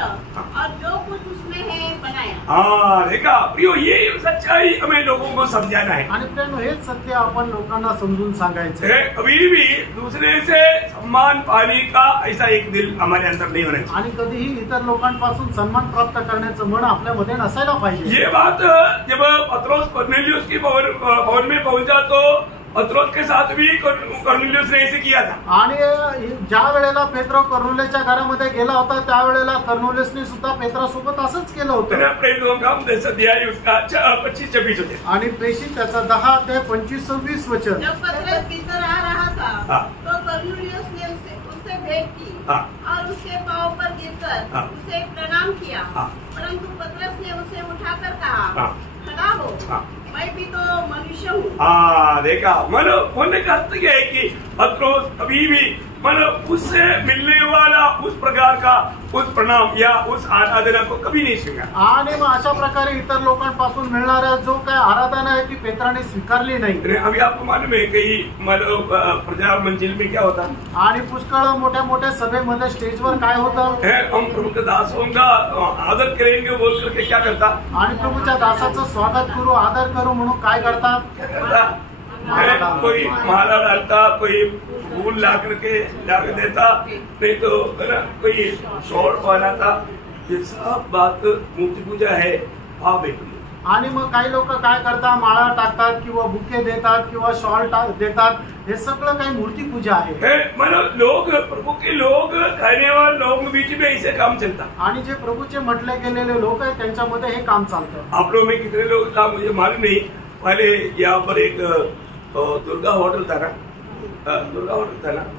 और जो कुछ उसमें है बनाया। हाँ देखा प्रियो, ये सच्चाई हमें लोगों को समझाना है। आणि प्रियांनो, हेच सत्य आपण लोकांना समजून सांगायचं आहे. कभी भी दूसरे से सम्मान पाने का ऐसा एक दिल हमारे अंदर नहीं होना चाहिए. आणि कधीही इतर लोकांपासून सन्मान प्राप्त करण्याचं मन आपल्यामध्ये नसायला पाहिजे. ये बात जब पत्रोस कॉर्नेलियस की भवन में पहुंचा तो पत्रोस के साथ भी कॉर्नेलियस ने ऐसे किया था. आणि ज्या वेळेला पेत्रो कर्नेलियसच्या घरामध्ये गेला होता त्यावेळेला कर्नेलियसने सुद्धा पेत्रासोबत असंच केलं होतं. उसका 25-26 होते. आणि प्रेषित त्याचा 10 ते 25-26 वचन. जब पतरस भीतर आ रहा था तो कर्नेलियस ने उससे भेंट की और उसके पांव पर गिरकर उसे प्रणाम किया, परंतु पतरस ने उसे उठाकर कहा, खड़ा हो, मैं भी तो मनुष्य हूँ. हाँ देखा, होने का अर्थ क्या है कि पत्रोस कभी भी उससे मिलने वाला उस प्रकार का उस प्रणाम या उस आराधना को कभी नहीं स्वीकार. आणि मग अशा प्रकारे इतर लोकांपासून मिळणारा जो काय आराधना आहे ती पेत्राने स्वीकारली नाही. अभी आपको मालूम है कई प्रचार मंजिल में क्या होता. आणि पुष्कळ मोठ्या मोठ्या सभेमध्ये स्टेजवर काय होतं, हम प्रभु के दासों का आदर करेंगे बोल करके क्या करता. आणि प्रभूच्या दासाचं स्वागत करू, आदर करू म्हणून काय करतात. कोई माला डालता, कोई फूल ला करके देता, नहीं तो कोई शॉर्ट बनाता. ये सब बात मूर्ति पूजा है. आणि मग काही लोक काय करतात, माळा टाकतात किंवा बुके देतात किंवा शॉल देतात. हे सगळं काही मूर्ती पूजा आहे. लोग प्रभु के लोग खाने वाले लोगों के बीच में ऐसे काम चलता. आणि जे प्रभूचे म्हटले गेलेले लोक आहेत त्यांच्यामध्ये हे काम चालतं. आप लोग में कितने लोग था मुझे मालूम नहीं. पहले यहाँ पर एक दुर्गा होटल था ना,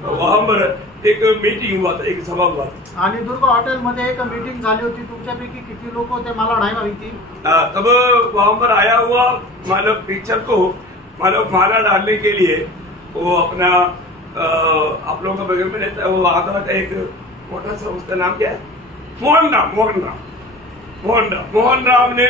वहां पर एक मीटिंग हुआ था, एक सभा हुआ था. आणि दुर्गा हॉटेलमध्ये एक मीटिंग झाली होती. तुमच्यापैकी किती लोक होते मला नाही माहिती. तब वहां पर आया हुआ पिक्चर को माला डालने के लिए वो अपना आप लोगों का बगल में रहता है वो आगरा का एक मोटा सा, उसका नाम क्या है, मोहन राम ने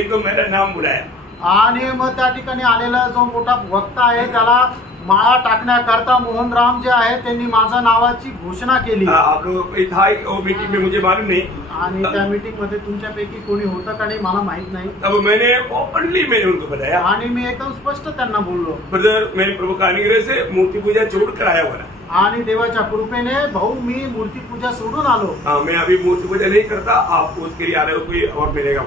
एक मेरा नाम बुलाया. आणि मग त्या ठिकाणी आलेला जो मोठा वक्ता आहे त्याला माळा टाकण्याकरता मोहन राम जे आहे त्यांनी माझ्या नावाची घोषणा केली. आप लोग था मीटिंग में, मुझे मालूम नहीं. आणि त्या मीटिंग मध्ये तुमच्यापैकी कोणी होतं का नाही मला माहित नाही. तब मैंने ओपनली उनको बताया आणि मी एकदम स्पष्ट त्यांना बोललो, ब्रदर मैंने प्रभु का अनुग्रह से मूर्ति पूजा छोड़ कर आया हुआ. आणि देवाच्या कृपेने भाऊ मी मूर्ती पूजा सोडून आलो. मैं अभी मूर्ति पूजा नहीं करता, आपको उसके लिए आ रहे हो कोई और मिलेगा.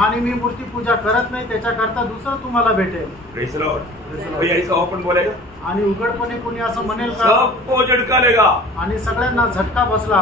आणि मी मूर्ती पूजा करत नाही, त्याच्याकरता दुसरं तुम्हाला भेटेल. ऐसा ओपन बोलेगा आणि उघडपणे कोणी असं म्हणेल का. सबको झटका लेगा. आणि सगळ्यांना झटका बसला.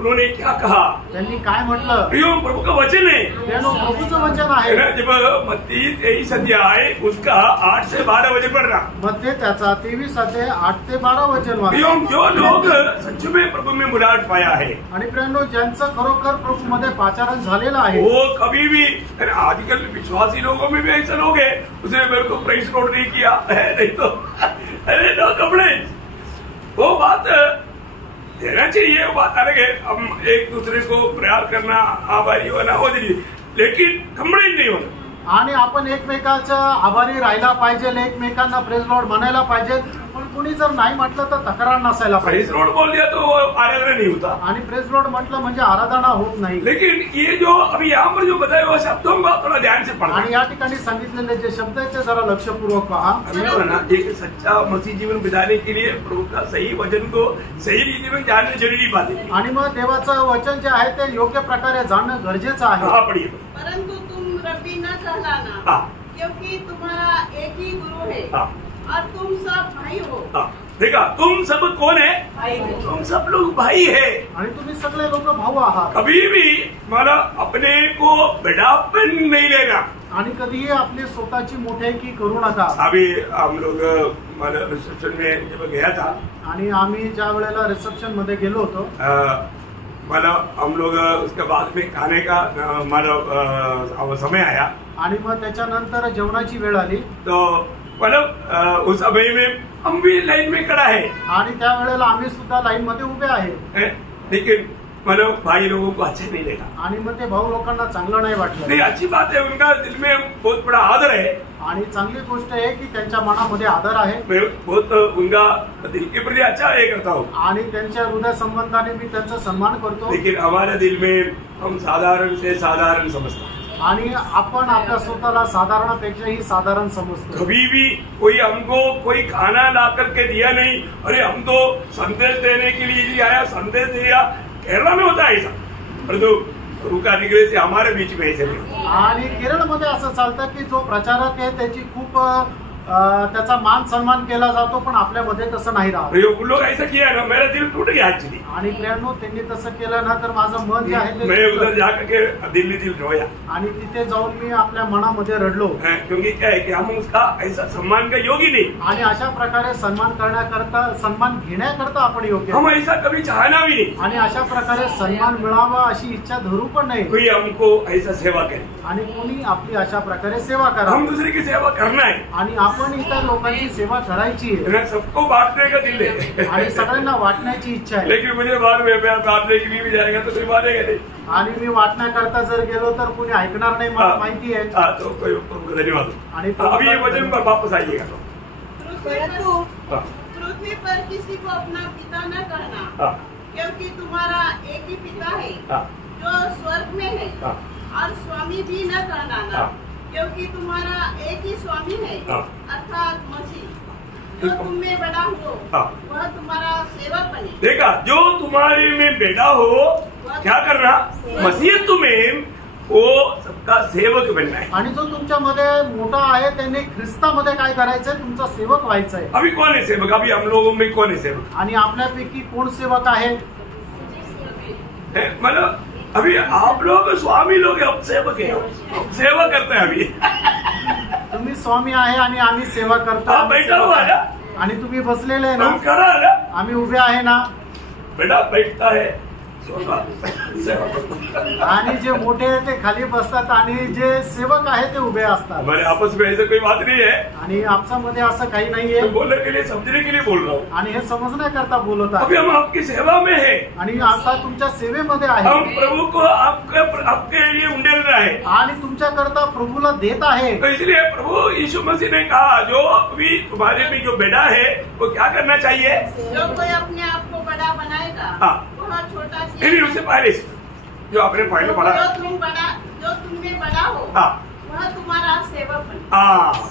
उन्होंने क्या कहा, त्यांनी काय म्हटलं, प्रभु का वचन है, प्रभूचं वचन आहे. जब मत्ती 23 अध्याय उसका 8 से 12 वचन पढ़ रहा. मध्ये त्याचा 23 अध्याय 8 ते 12 वचन वाचा. जो लोग सच में प्रभु में मुलाकात पाया है आणि प्रियांनो ज्यांचं खरोखर प्रभू मध्ये पाचारण झालेलं आहे वो कभी भी, आजकल विश्वासी लोगों में भी ऐसे लोग हैं उसने मेरे को प्राइस नोट नहीं किया है, नहीं तो अरे नो कंप्लेंट. वो बात देना चाहिए, वो बात अलग है. हम एक दूसरे को प्यार करना, आभारी होना हो जाइए, लेकिन कंप्लेंट नहीं होना. आणि आपण एकमेकांचा आभारी राहायला पाहिजे, एकमेकांना प्रेज लॉर्ड म्हणायला पाहिजे. पण कुणी जर नाही म्हटलं तर तक्रार नसायला पाहिजे. प्रेज लॉर्ड बोल दिया तो आराधना नहीं होता. आणि प्रेज लॉर्ड म्हटलं म्हणजे आराधना होत नाही. लेकिन ये जो अभी यहाँ पर जो बताए हुए शब्दों का थोड़ा ध्यान से पढ़ना. आणि या ठिकाणी सांगितलेले जे शब्द आहेत ते जरा लक्षपूर्वक पहा. एक सच्चा मसीह जीवन बिताने के लिए प्रभु का सही वचन को सही रीति में जानना जरूरी बात है. आणि मग देवाचं वचन जे आहे ते योग्य प्रकारे जाणणं गरजेचं आहे. पढ़िए. परंतु तुम रब्बी न कहलाना, क्योंकि तुम्हारा एक ही गुरु है और तुम सब भाई हो. देखा, तुम सब कौन है, तुम सब लोग भाई है. आणि तुम्ही सगळे लोक भाऊ आहात. कभी भी अपने को बड़ापन नहीं लेना. आणि कधीही आपली स्वतःची मोठेकी करू नका. अभी हम लोग रिसेप्शन में जब गया था, आणि आम्ही ज्या वेळेला रिसेप्शन मध्ये गेलो होतो, हम लोग उसके बाद में खाने का समय आया. आणि मग त्याच्यानंतर जेवणाची वेळ आली. तो उस समय में हम भी लाइन में खड़ा है. आणि त्या वेळेला आम्ही सुद्धा लाईन मध्ये उभे आहे. लेकिन भाई लोगों को अच्छा नहीं लगा. आणि मग ते भाऊ लोकांना चांगलं नाही वाटलं. नहीं, अच्छी बात है, उनका दिल में बहुत बड़ा आदर है. आणि चांगली गोष्ट आहे की त्यांच्या मनामध्ये आदर आहे. मैं बहुत उनका दिल के प्रति अच्छा ये करता हूँ. आणि त्यांच्या हृदय संबंधाने मी त्यांचा सन्मान करतो. लेकिन हमारे दिल में हम साधारण से साधारण समझते हैं. आणि आपण आपल्या स्वतःला साधारणपेक्षाही साधारण समजतो. कभी भी कोई हमको कोई खाना ला करके दिया नहीं, अरे हम तो संदेश देने के लिए ही आया, संदेश दिया. केरला में होता है ऐसा, परंतु रुका निकले से हमारे बीच में ऐसे नहीं. आणि केरळमध्ये असं चालतं की जो प्रचारक आहे त्याची खूप त्याचा मान सन्मान केला जातो, पण आपल्यामध्ये तसं नाही राहत. उन लोग ऐसा किया ना, मेरा दिल टूट गया एक्चुअली. आणि प्रियांनो, त्यांनी तसं केलं ना तर माझं मन जे आहे मैं उधर जाकर के दिल रोया. आणि तिथे जाऊन मी आपल्या मनामध्ये रडलो. क्योंकि क्या है कि हम उसका ऐसा सम्मान का योग्य नहीं. आणि अशा प्रकारे सन्मान घेण्याकरता आपण योग्य. हम ऐसा कभी चाहना भी नहीं. आणि अशा प्रकारे सन्मान मिळावा अशी इच्छा धरू पण नाही. कोई हमको ऐसा सेवा करे आणि कोणी आपली अशा प्रकारे सेवा करा. हम दूसरे की सेवा करना है आणि आपण इतर लोकांची सेवा करायची आहे. सबको बांटने का दिल है आणि सगळ्यांना वाटण्याची इच्छा आहे. लेकिन मुझे बाद में बांटने के लिए भी जाएगा तो कोई बांटेगा नहीं. आणि मी वाटण्याकरता जर गेलो तर कोणी ऐकणार नाही, मला माहिती आहे. तो कोई धन्यवाद. आणि अभी ये वचन पर वापस आइएगा. पृथ्वी पर किसी को अपना पिता न कहना, क्योंकि तुम्हारा एक ही पिता है जो स्वर्ग में है. और स्वामी भी न कहना, क्योंकि तुम्हारा एक ही स्वामी है, अर्थात मसीह. जो तुम में बड़ा हो वह तुम्हारा सेवक बने. देखा, जो तुम्हारे में बेटा हो क्या करना, मसीह तुम्हें वो सबका सेवक बनना है. आणि जो तुमच्यामध्ये मोठा आहे त्याने ख्रिस्तामध्ये काय करायचंय, तुमचा सेवक व्हायचा आहे. अभी कौन है सेवक? अभी हम लोगों में कौन है सेवक? आणि आपल्यापैकी कोण सेवक आहे? मतलब अभी आप लोग स्वामी लोग, हम सेवक है. हम सेवा करते हैं अभी. तुम्ही स्वामी आहे आणि आम्ही सेवा करतो. आप बैठा हुआ ना, आणि तुम्ही बसलेले आहे ना, हम करा ना, आम्ही उभे आहे ना. बेटा बैठता है आणि जे मोठे आहे ते खाली बसतात आणि जे सेवक आहे ते उभे असतात. हमारे आपस में ऐसा कोई बात नहीं है. आणि आपसामध्ये असं काही नाहीये. बोलने के लिए, समझने के लिए बोल रहा हूँ. आणि हे समजण्याकरता बोलत अभी आहे. हम आपकी सेवा में है. आणि आता तुमच्या सेवेमध्ये आहे. हम प्रभु को आपके लिए उंडेल रहे हैं. आणि तुमच्याकरता प्रभूला देत आहे. तो इसलिए प्रभु यीशु मसीह ने कहा, जो भी तुम्हारे में जो बेटा है वो क्या करना चाहिए? जो कोई अपने आप को बड़ा बनाएगा वह छोटा नहीं, उससे पहले जो आपने पहले पढ़ा, जो तुम में बड़ा हो वह तुम्हारा सेवक बने.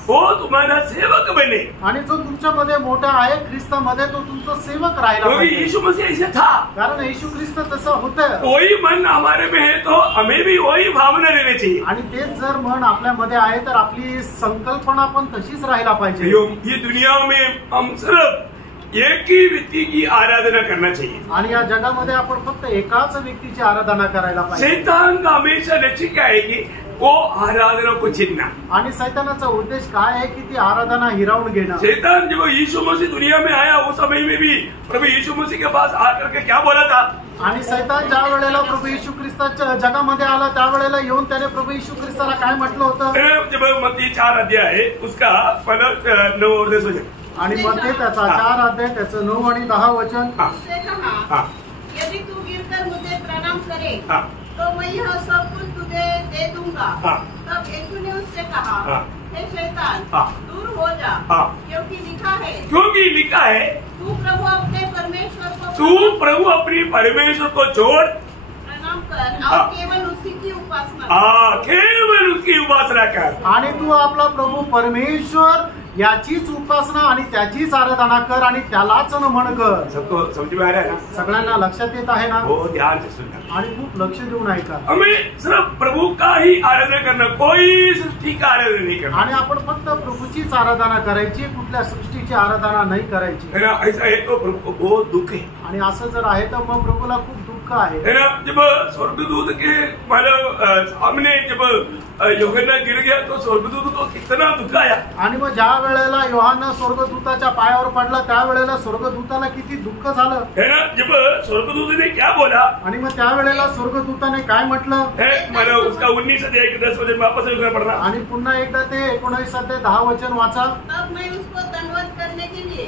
वो तुम्हारा सेवक बने. आणि जो तुमच्यामध्ये मोठा आहे ख्रिस्तामध्ये तो तुमचा सेवक राहिला क्योंकि पाहिजे. यीशु मसीह ऐसे था. कारण येशू ख्रिस्त तसं होतं. वही मन हमारे में है तो हमें भी वही भावना रहनी चाहिए. आणि तेच जर मन आपल्यामध्ये आहे तर आपली संकल्पना पण तशीच राहायला पाहिजे. ये दुनिया में हम सिर्फ एक ही व्यक्ति की आराधना करना चाहिए. आणि या जगामध्ये आपण फक्त एकाच व्यक्तीची आराधना करायला पाहिजे. शैतान का हमेशा लक्ष्य क्या है कि वो आराधना को छीनना. आणि सैतानाचा उद्देश काय आहे की ती आराधना हिरावून घेणं. शैतान जब यीशु मसीह दुनिया में आया उस समय में भी प्रभु यीशु मसीह के पास आकर के क्या बोला था? आणि सैतान ज्या वेळेला प्रभू येशू ख्रिस्ताच्या जगामध्ये आला त्यावेळेला येऊन त्याने प्रभू येशू ख्रिस्ताला काय म्हटलं होतं? जब मत्ती 4 अध्याय है उसका 9 और 10 वचन. आणि मध्ये त्याचा 4 अध्याय त्याचं 9 आणि 10 वचन. उसने कहा, यदि तू गिरकर मुझे प्रणाम करे तो मैं यह सब कुछ तुझे दे दूंगा. तब यीशु ने उससे कहा, हे शैतान, दूर हो जा, क्योंकि लिखा है तू प्रभु अपने परमेश्वर को छोड़ प्रणाम कर और केवल उसी की उपासना कर. आणि तू आपला प्रभू परमेश्वर याचीच उपासना आणि त्याचीच आराधना कर आणि त्यालाच म्हण कर. सबको समझ में आ रहा है ना? सगळ्यांना लक्षात येत आहे ना? वो ध्यान से सुनना. आणि खूप लक्ष देऊन ऐका. हमें सिर्फ प्रभु का ही आराधना करना, कोई सृष्टि का आराधना नहीं करना. आणि आपण फक्त प्रभूचीच आराधना करायची, कुठल्या सृष्टीची आराधना नाही करायची. है ना? ऐसा है तो प्रभु को बहुत दुख है. आणि असं जर आहे तर मग प्रभूला खूप दुःख आहे. है ना? जब स्वर्गदूत के सामने जब यूहन्ना गिर गया तो स्वर्गदूत को कितना दुख आया. आणि मग ज्या वेळेला योहाना स्वर्गदूताच्या पायावर पडला त्यावेळेला स्वर्गदूताला किती दुःख झालं. है ना? जब स्वर्गदूत ने क्या बोला, आणि मग त्यावेळेला स्वर्गदूताने काय म्हटलं, मला उसका 19 अध्याय 10 वचन वापस पढ़ना. आणि पुन्हा एकदा ते 19 अध्याय 10 वचन वाचा. तब मैं उसको दंडवत करने के लिए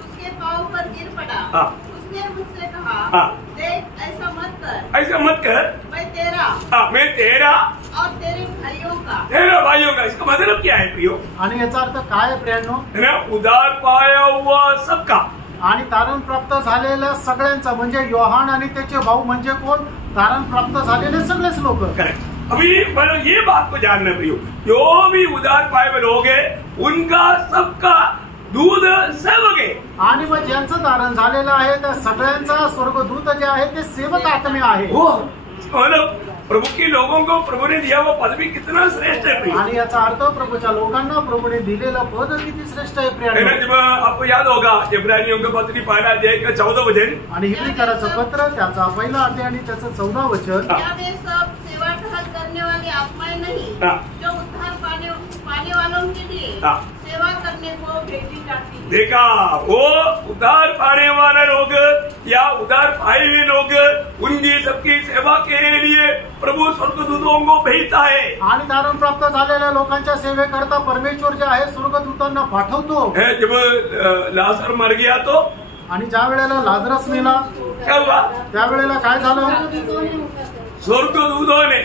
उसके पांव पर गिर पड़ा. उसने मुझसे कहा, देख ऐसा मत कर. मैं तेरा और तेरे भाइयों का। तेरे भाइयों का, इसका मतलब क्या है प्रियो? आणि याचा अर्थ काय आहे प्रियांनो? है ना, उधार पाया हुआ सबका, आणि तारण प्राप्त झालेल्या सगळ्यांचा, म्हणजे योहान आणि त्याचे भाऊ म्हणजे कोण? तारण प्राप्त झालेले सगळेच लोक। करेक्ट। अभी मतलब ये बात को जानना प्रियो, जो भी उधार पाए हुए लोग हैं उनका सबका दूध सेवक है। आणि मग ज्यांचं तारण झालेलं आहे त्या सगळ्यांचा स्वर्गदूत जे आहे ते सेवक आत्मे आहे। मतलब प्रभु के लोगों को प्रभु ने दिया वो पद भी कितना श्रेष्ठ है प्रिय। आणि याचा अर्थ प्रभूच्या लोकांना प्रभूने दिलेलं पद किती श्रेष्ठ आहे प्रियांनो। जब आपको याद होगा इब्रानियों का पत्री पहला अध्याय का 14 वचन, आणि हिब्रीकराचं पत्र त्याचा पहिला अध्याय आणि त्याचं 14 वचन, क्या वे सब सेवा टहल करने वाली आत्माएं नहीं जो उद्धार पाने वालों के लिए सेवा करने को भेजी जाती है। देखा, वो उधार पाने वाले लोग या उधार पाए हुए लोग उनकी सबकी सेवा के लिए प्रभु स्वर्गदूतों को भेजता है। आणि तारण प्राप्त झालेल्या लोकांच्या सेवेकरता परमेश्वर जे आहे स्वर्गदूतांना पाठवतो। जब लाजर मर गया तो, आणि ज्या वेळेला लाजरस मेला क्या हुआ? त्यावेळेला काय झालं? स्वर्गदूतों ने,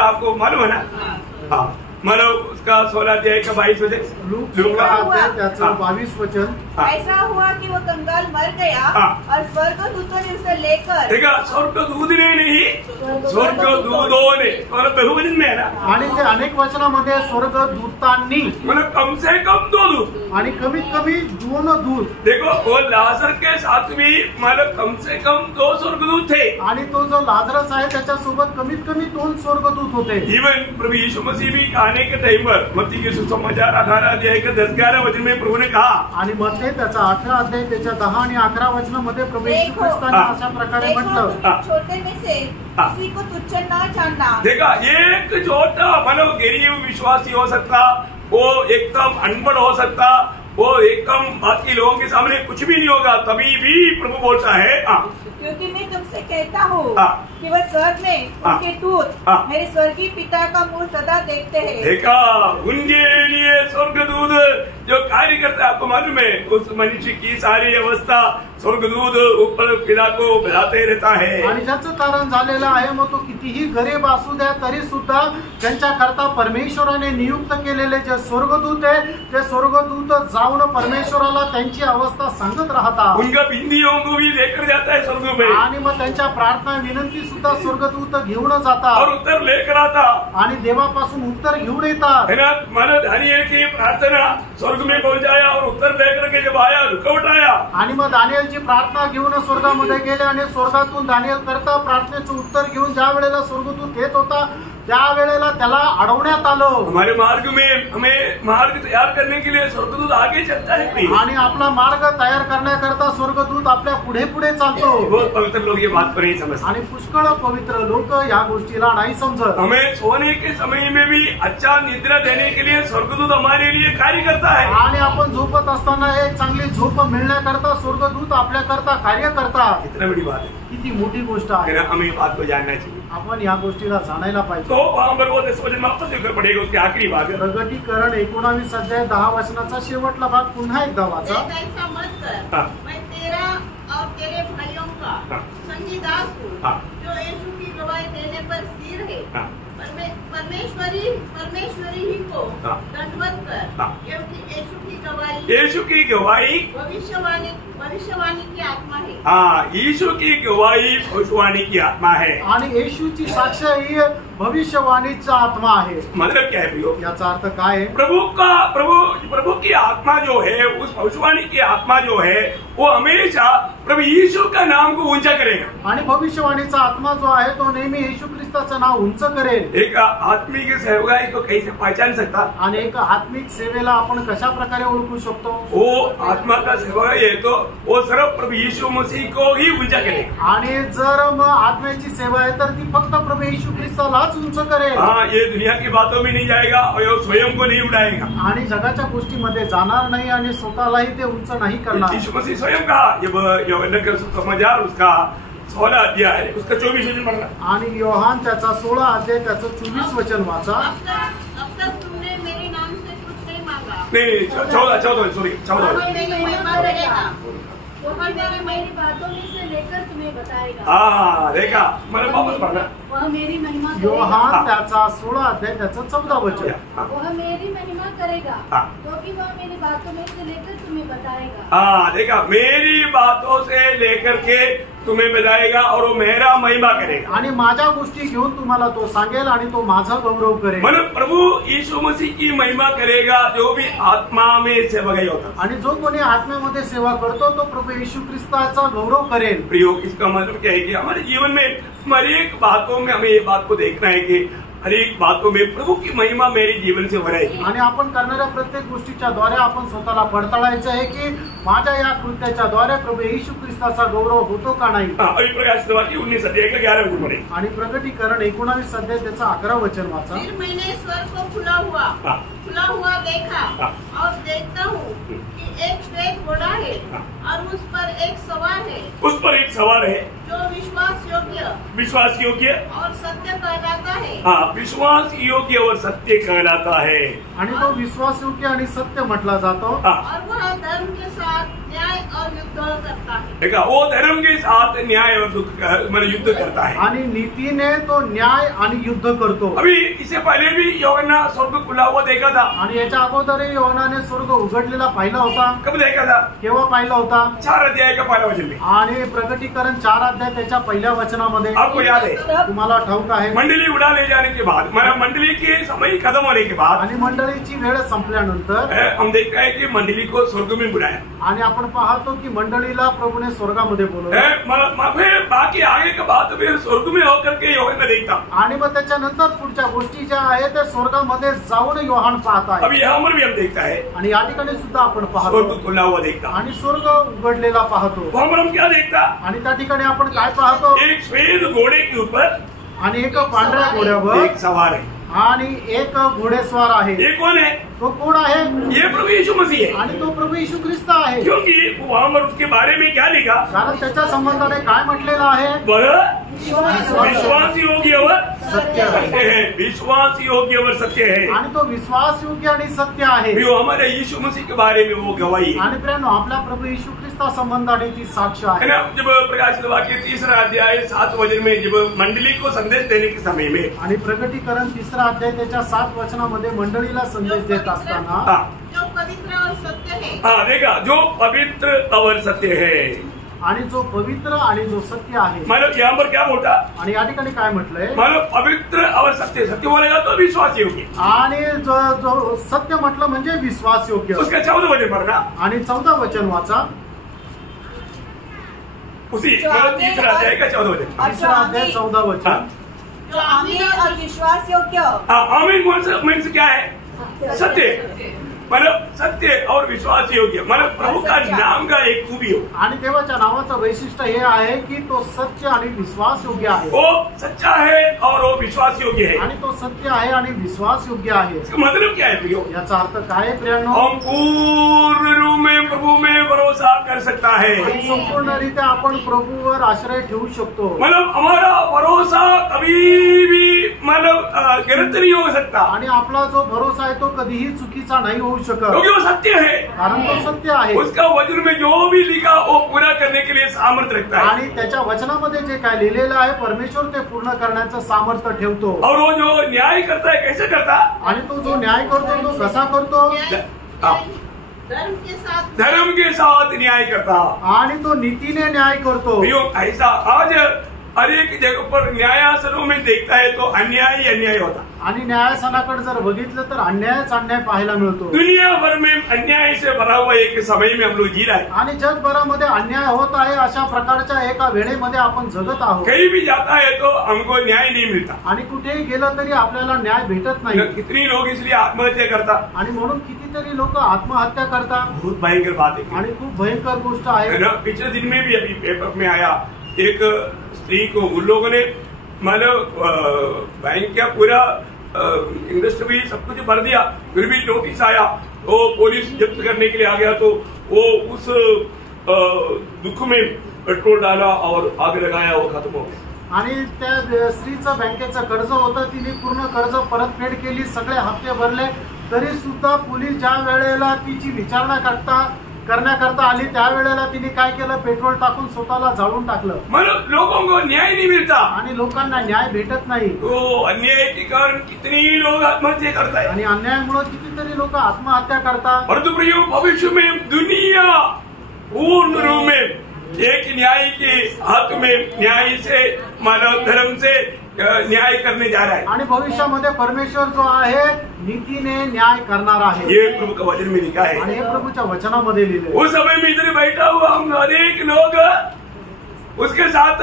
आपको मालूम है ना? हाँ, मतलब उसका 16 अध्याय का 22 वचन, लूका अध्याय त्याचं 22 वचन, ऐसा हुआ कि वो कंगाल मर गया और स्वर्गदूतों ने उसे लेकर। देखा, स्वर्गदूत ने नहीं, स्वर्गदूतों ने, मतलब बहुवचन में है ना। आणि ते अनेक वचनामध्ये स्वर्गदूतांनी, मतलब कम से कम 2 दूत, आणि कमीत कमी 2 दूत। देखो वो लाजर के साथ भी मतलब कम से कम 2 स्वर्गदूत थे। आणि तो जो लाजरस आहे त्याच्यासोबत कमीत कमी 2 स्वर्गदूत होते। इवन प्रभु यीशु मसीह भी आने के टाइम पर मत्ती के सुसमाचार 18 अध्याय के 10-11 वचन में प्रभु ने कहा, आणि मत्ती त्याचा 18 अध्याय त्याच्या 10 आणि 11 वचनामध्ये प्रभु येशू ख्रिस्ताने अशा प्रकारे म्हटलं, छोटे में से किसी को तुच्छ न जानना। देखा, एक छोटा मतलब गरीब विश्वासी हो सकता, वो एकदम अनपढ़ हो सकता, वो एकदम बाकी लोगों के सामने कुछ भी नहीं होगा, तभी भी प्रभु बोलता है क्योंकि मैं तुमसे कहता हूँ कि वह स्वर्ग में उनके दूत मेरे स्वर्गीय पिता का मुंह सदा देखते हैं। देखा, उनके लिए स्वर्गदूत जो कार्य करता है, आपको मालूम है उस मनुष्य की सारी अवस्था स्वर्गदूत ऊपर पिता को बुलाते रहता है। आणि ज्याचं तारण झालेलं आहे मग तो कितीही गरीब असू द्या तरी सुद्धा त्यांच्या करता परमेश्वराने नियुक्त केलेले जे स्वर्गदूत आहे ते स्वर्गदूत जाऊन परमेश्वराला त्यांची अवस्था सांगत राहतात। उनका बिंदियों को भी लेकर जाता है स्वर्ग में, आणि मग त्यांच्या प्रार्थना विनंती सुद्धा स्वर्गदूत घेऊन जातात और उत्तर लेकर आता, आणि देवापासून उत्तर घेऊन येतात। है ना, मानो दानियल की प्रार्थना स्वर्ग में पहुंचाया और उत्तर लेकर के जब आया रुकावट आया, आणि मग दानियलची प्रार्थना घेऊन स्वर्गामध्ये गेले आणि स्वर्गातून दानियल करता प्रार्थनेचं उत्तर घेऊन ज्या वेळेला स्वर्गदूत येत होता त्यावेळेला त्याला अडवण्यात आलं। हमारे मार्ग में हमें मार्ग तैयार करने के लिए स्वर्गदूत आगे चलता है आणि आपला मार्ग तयार करण्याकरता स्वर्गदूत आपल्या पुढे पुढे चालतो। बहुत पवित्र लोग ये बात पर नहीं समझते, आणि पुष्कळ पवित्र लोक या गोष्टीला नाही समजत। हमें सोने के समय में भी अच्छा निद्रा देने के लिए स्वर्गदूत हमारे लिए कार्य करता है। आणि आपण झोपत असताना एक चांगली झोप मिळण्याकरता स्वर्गदूत आपल्याकरता कार्य करतात। कितना बड़ी बात है, किती मोठी गोष्ट आहे, हमें ये बात को जानना चाहिए। आपण या गोष्टीला जाणायला पाहिजे। तो वहां पर वो 10 वचन वापस लेकर पड़ेगा, उसके आखिरी भाग है। प्रगटीकरण 19 अध्याय 10 वचनाचा शेवटला भाग पुन्हा एकदा वाचा। ऐसा मत कर, मैं तेरा और तेरे भाइयों का संगी दास हूँ जो यीशु की गवाही देने पर स्थिर है। परमेश्वरी ही को दंडवत कर, क्योंकि यीशु की गवाही भविष्यवाणी की आत्मा है। हाँ, यीशु की गवाही भविष्यवाणी की आत्मा है। आणि येशूची साक्ष ही भविष्यवाणीचा आत्मा आहे। मतलब क्या है प्रियो? याचा अर्थ काय आहे? प्रभु की आत्मा जो है, उस भविष्यवाणी की आत्मा जो है वो हमेशा प्रभु यीशु का नाम को ऊंचा करेगा। आणि भविष्यवाणीचा आत्मा जो आहे तो नेहमी येशू ख्रिस्ताचं नाव उंच करेल। एक आत्मिक सेवकाई को कैसे पहचान सकता? आणि एक आत्मिक सेवेला आपण कशा प्रकारे ओळखू शकतो? वो आत्मा का सेवकाई है तो वो सिर्फ प्रभु यीशु मसीह को ही ऊंचा करेगा। आणि जर मग आत्म्याची सेवा आहे तर ती फक्त प्रभु येशू ख्रिस्तालाच उंच करेल। हाँ, ये दुनिया की बातों में नहीं जाएगा और ये स्वयं को नहीं उठाएगा। आणि जगाच्या गोष्टीमध्ये जाणार नाही आणि स्वतःलाही ते उंच नाही करणार। यीशु मसीह स्वयं कहा, यूहन्ना का सुसमाचार उसका 16 अध्याय उसका 24 वचन पढ़ना। आणि योहान त्याचा 16 अध्याय त्याचं 24 वचन वाचा। अब तक तुमने मेरे नाम से कुछ नहीं मांगा। नहीं 14 सॉरी 14 वह मेरी बातों में से लेकर तुम्हें बताएगा। देखा मला वापस पढ़ना। वह मेरी महिमा योहान त्याचा 16 अध्याय त्याचं 14 वचन। वह मेरी महिमा करेगा क्योंकि वह मेरी बातों में से लेकर तुम्हें बताएगा। देखा मेरी बातों से लेकर के तुम्हें बताएगा और वो मेरा महिमा करेगा। आणि माझ्या गोष्टी घेऊन तुम्हाला तो सांगेल आणि तो माझा गौरव करेल। मतलब प्रभु यीशु मसीह की महिमा करेगा जो भी आत्मा में सेवा होता। आणि जो कोणी आत्मेमध्ये सेवा करतो तो प्रभू येशू ख्रिस्ताचा गौरव करेल। प्रियो, इसका मतलब क्या है कि हमारे जीवन में हमारी एक बातों में हमें ये बात को देखना है कि हर एक बातों में प्रभु की महिमा मेरे जीवन से हो रही है। आणि आपण करणाऱ्या प्रत्येक गोष्टीच्या द्वारे आपण स्वतःला पडताळायचं आहे की माझ्या या कृत्याच्या द्वारे प्रभू येशू ख्रिस्ताचा गौरव होतो का नाही। अभी प्रकाश 19 अध्याय का 11 वचन पढ़े। आणि प्रकटीकरण 19 अध्याय त्याचा 11 वचन वाचा। फिर मैंने स्वर्ग को खुला हुआ देखा और देखता हूँ कि एक श्वेत घोड़ा है और उस पर एक सवार है जो विश्वास योग्य और सत्य कहलाता है। विश्वास योग्य और सत्य कहलाता है। आणि तो विश्वास योग्य आणि सत्य म्हटला जातो। और वह धर्म के साथ न्याय और युद्ध करता है। देखा, वो धर्म के साथ न्याय और युद्ध करता है। आणि नीतीने तो न्याय आणि युद्ध करतो। अभी इससे पहले भी यूहन्ना स्वर्ग खुला हुआ देखा था। आणि याच्या अगोदरही योहानाने स्वर्ग उघडलेला पाहिला होता। कब देखा था? केव्हा पाहिला होता? 4 अध्याय का पहला वचन में। आणि प्रकटीकरण 4 अध्याय त्याच्या पहिल्या वचनामध्ये। आपको याद है? तुम्हाला ठाऊक आहे? मंडली उड़ा ले जाने के बाद, मंडली के समय खत्म होने के बाद आणि मंडळीची वेळ संपल्यानंतर हम देखते हैं कि मंडली को स्वर्ग में बुलाया। आणि आपण पाहतो की मंडळीला प्रभूने स्वर्गामध्ये बोलवलं। बाकी आगे का बात फिर स्वर्ग में होकर के यूहन्ना देखता। आणि मग त्याच्यानंतर पुढच्या गोष्टी ज्या आहेत त्या स्वर्गामध्ये जाऊन योहान पाहत आहे। अभी यहाँ पर भी हम देखता है। आणि या ठिकाणी सुद्धा आपण पाहतो स्वर्ग खुला हुआ देखता आणि स्वर्ग उघडलेला पाहतो। वहाँ पर हम क्या देखता? आणि त्या ठिकाणी आपण काय पाहतो? एक श्वेत घोड़े के ऊपर आणि एक पांढऱ्या घोड्यावर एक सवार है आणि एक घोडेस्वार आहे। ये कौन है? तो कोण आहे? ये प्रभु यीशु मसीह है। आणि तो प्रभू येशू ख्रिस्त आहे। क्योंकि वहाँ पर उसके बारे में क्या लिखा? कारण त्याच्या संबंधाने काय म्हटलेलं आहे? विश्वास योग्य और सत्य है। विश्वास योग्य और सत्य है। आणि तो विश्वास योग्य आणि सत्य आहे। हमारे यीशु मसीह के बारे में वो गवाही है। आणि प्रियानो, आपल्या प्रभू येशू ख्रिस्ता संबंधाने ती साक्ष आहे। जब प्रकाशित वाक्य 3 अध्याय 7 वचन में जब मंडली को संदेश देने के समय में, आणि प्रकटीकरण 3 अध्याय त्याच्या 7 वचनामध्ये मंडळीला संदेश देत असताना जो पवित्र और सत्य है। देखा, जो पवित्र और सत्य है। आणि जो पवित्र आणि जो सत्य आहे। मतलब यहाँ पर क्या बोलता? आणि या ठिकाणी काय म्हटलंय? मतलब पवित्र और सत्य। सत्य बोलेगा तो विश्वास योग्य। आणि जो सत्य म्हटलं म्हणजे विश्वास योग्य। उसका 14 वचन पढ़ना। आणि 14 वचन वाचा। उसी 3 अध्याय का 14 वचन। 3 अध्याय 14 वचन। जो आमीन और विश्वास योग्य। आमीन मीन्स क्या है? सत्य। मतलब सत्य और विश्वास योग्य, मतलब प्रभु का नाम का एक खूबी हो। आणि देवाच्या नावाचं वैशिष्ट्य हे आहे की तो सत्य आणि विश्वास योग्य आहे। वो सच्चा है और वो विश्वास योग्य है। आणि तो सत्य आहे आणि विश्वास योग्य आहे। इसका मतलब क्या है प्रियो? याचा अर्थ काय आहे प्रियांनो? हम पूर्ण रूप में प्रभु में भरोसा कर सकता है। संपूर्णरित्या आपण प्रभूवर आश्रय ठेवू शकतो। मतलब हमारा भरोसा कभी भी मतलब गलत नहीं हो सकता। आणि आपला जो भरोसा आहे तो कधीही चुकीचा नाही होऊ शकत, क्योंकि वो सत्य है। कारण तो सत्य आहे। उसका वचन में जो भी लिखा वो पूरा करने के लिए सामर्थ्य रखता है। आणि त्याच्या वचनामध्ये जे काय लिहिलेलं आहे परमेश्वर ते पूर्ण करण्याचं सामर्थ्य ठेवतो। और वो जो न्याय करता है कैसे करता? आणि तो जो न्याय करतो तो कसा करतो? धर्म के साथ न्याय करता। आणि तो नीतीने न्याय करतो। ऐसा आज हर एक जगह पर न्यायासनों में देखता है तो अन्याय ही अन्याय होता। आणि न्यायासनाकडे जर बघितलं तर अन्यायच अन्याय पाहायला मिळतो। दुनिया भर में अन्याय से भरा हुआ एक समय में हम लोग जी रहे हैं। आणि जगभरामध्ये अन्याय होत आहे अशा प्रकारच्या एका वेळेमध्ये आपण जगत आहोत। कहीं भी जाता है तो हमको न्याय नहीं मिलता। आणि कुठेही गेलं तरी आपल्याला न्याय भेटत नाही। कितनी लोग इसलिए आत्महत्या करता। आणि म्हणून कितीतरी लोक आत्महत्या करतात। बहुत भयंकर बात है आणि खूप भयंकर गोष्ट आहे। पिछले दिन में भी अभी पेपर में आया, एक स्त्री को उन लोगों ने मतलब बैंक का पूरा इंडस्ट्री भी सब कुछ भर दिया, फिर भी नोटिस आया तो पुलिस जब्त करने के लिए आ गया तो वो उस दुख में पेट्रोल डाला और आग लगाया, वो खत्म हो गया। आणि त्या स्त्रीचं बँकेचं कर्ज होतं, तिने पूर्ण कर्ज परतफेड केली, सगळे हप्ते भरले, तरी सुद्धा पोलीस ज्या वेळेला तिची विचारणा करण्याकरता आली त्यावेळेला तिने काय केलं, पेट्रोल टाकून स्वतःला जाळून टाकलं. मतलब लोगों को न्याय नहीं मिलता आणि लोकांना न्याय भेटत नाही. तो अन्याय के कारण कितनी लोग आत्महत्या करता है. आणि अन्यायामुळे कितीतरी लोक आत्महत्या करतात. परंतु प्रियो भविष्य में दुनिया पूर्ण रूप में एक न्याय के हाथ में न्याय से मानव धर्म से न्याय करने जा रहा है. आणि भविष्यामध्ये परमेश्वर जो आहे नीतीने न्याय करणार आहे. ये प्रभु का वचन में लिखा है. आणि हे प्रभूच्या वचनामध्ये लिहिले. उस समय में इधर बैठा हुआ हम अनेक लोग उसके साथ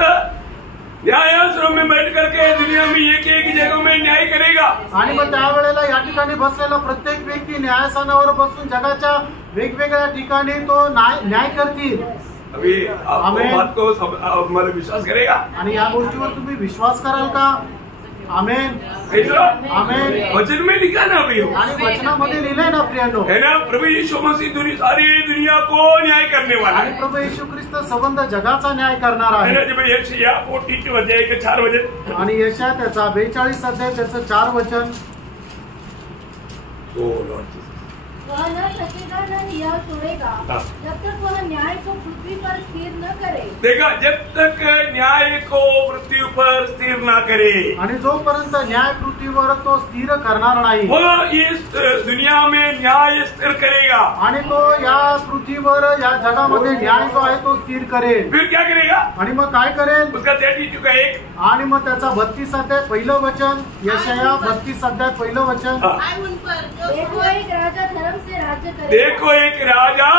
न्यायासनों में बैठ करके दुनिया में एक एक जगह में न्याय करेगा. आणि मग त्यावेळेला या ठिकाणी बसलेला प्रत्येक व्यक्ती न्यायासनावर बसून जगाच्या वेगवेगळ्या ठिकाणी तो न्याय करतील. अभी आप बात को हमारा विश्वास करेगा. आणि या गोष्टीवर तुम्ही विश्वास कराल का? आमेन. आमेन. वचन में लिखा ना प्रियो. आणि वचनामध्ये लिहिलंय ना प्रियानो, है ना. प्रभु यीशु मसीह सारी दुनिया को न्याय करने वाला आणि है. प्रभू येशू ख्रिस्त संबंध जगाचा न्याय करणार आहे. जब यशाया 42 अध्याय के 4 वचन आणि यशाया त्याचा 42 अध्याय त्याचं 4 वचन. वह न थकेगा न हिया छोड़ेगा जब तक वह न्याय को पृथ्वी पर स्थिर न करे. देखा, जब तक न्याय को पृथ्वी पर स्थिर न करे. आणि जोपर्यंत न्याय पृथ्वीवर तो स्थिर करणार नाही, वो इस दुनिया में न्याय स्थिर करेगा. आणि तो या पृथ्वीवर या जगामध्ये न्याय जो आहे तो स्थिर करेल. फिर क्या करेगा? आणि मग काय करेल? उसका 32 का 1. आणि मग त्याचा 32 अध्याय पहिलं वचन. यशाया 32 अध्याय पहिलं वचन. आय उन पर जो देखो एक राजा धर्म से राज्य करेगा. देखो एक राजा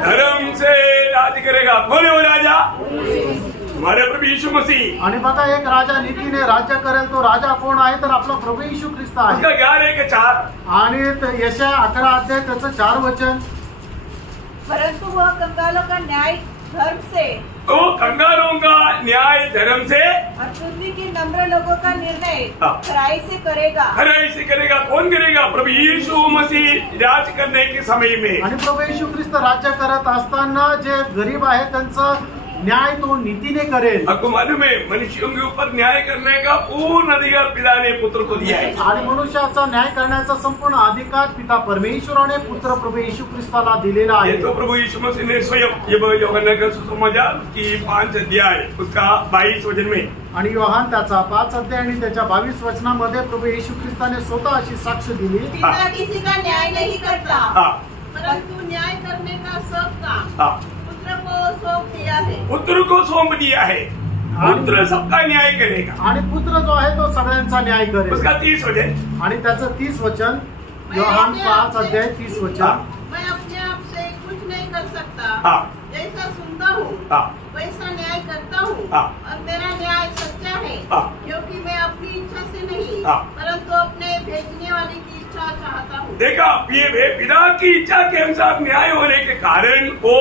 धर्म से राज्य करेगा. कौन है वो राजा? हमारे प्रभु यीशु मसीह. आणि बघा, एक राजा नीतीने राज्य करेल. तो राजा कोण आहे? तर आपला प्रभू येशू ख्रिस्त आहे. उसका 11 के 4. आणि यशाया 11 अध्याय त्याचं 4 वचन. परंतु वह कंगालों का न्याय धर्म से, तो कंगालों का न्याय धर्म से और पृथ्वी के नम्र लोगों का निर्णय हाँ। खराई से करेगा. खराई से करेगा. कौन करेगा? प्रभु यीशु मसीह राज करने के समय में. आणि प्रभू येशू ख्रिस्त राज्य करत असताना जे गरीब आहे त्यांचं न्याय तो नीतीने करेल. आपको मालूम है, मनुष्यों के ऊपर न्याय करने का पूर्ण अधिकार पिता ने पुत्र को दिया है. आणि मनुष्याचा न्याय करण्याचा संपूर्ण अधिकार पिता परमेश्वराने पुत्र प्रभू येशू ख्रिस्ताला दिलेला ये आहे. तो प्रभु यीशु मसीह ने स्वयं ये यूहन्ना का सुसमाचार की 5 अध्याय उसका 22 वचन में. आणि योहान त्याचा 5 अध्याय आणि त्याच्या 22 वचनामध्ये प्रभू येशू ख्रिस्ताने स्वतः अशी साक्ष दिली. पिता किसी का न्याय नहीं करता, हाँ. परंतु न्याय करने का सब काम हाँ. पुत्र को सौंप दिया है. पुत्र को सौंप दिया है. पुत्र सबका न्याय करेगा. आणि पुत्र जो आहे तो सगळ्यांचा न्याय करेल. उसका 30 वचन. आणि त्याचं 30 वचन. योहान 5 अध्याय 30 वचन. मैं अपने आप से कुछ नहीं कर सकता. हाँ. जैसा सुनता हूँ हाँ. वैसा न्याय करता हूँ. हाँ. और मेरा न्याय सच्चा है. हाँ. क्योंकि मैं अपनी इच्छा से नहीं, हाँ. परंतु अपने भेजने वाले की इच्छा चाहता हूँ. देखा, ये पिता की इच्छा के अनुसार न्याय होने के कारण वो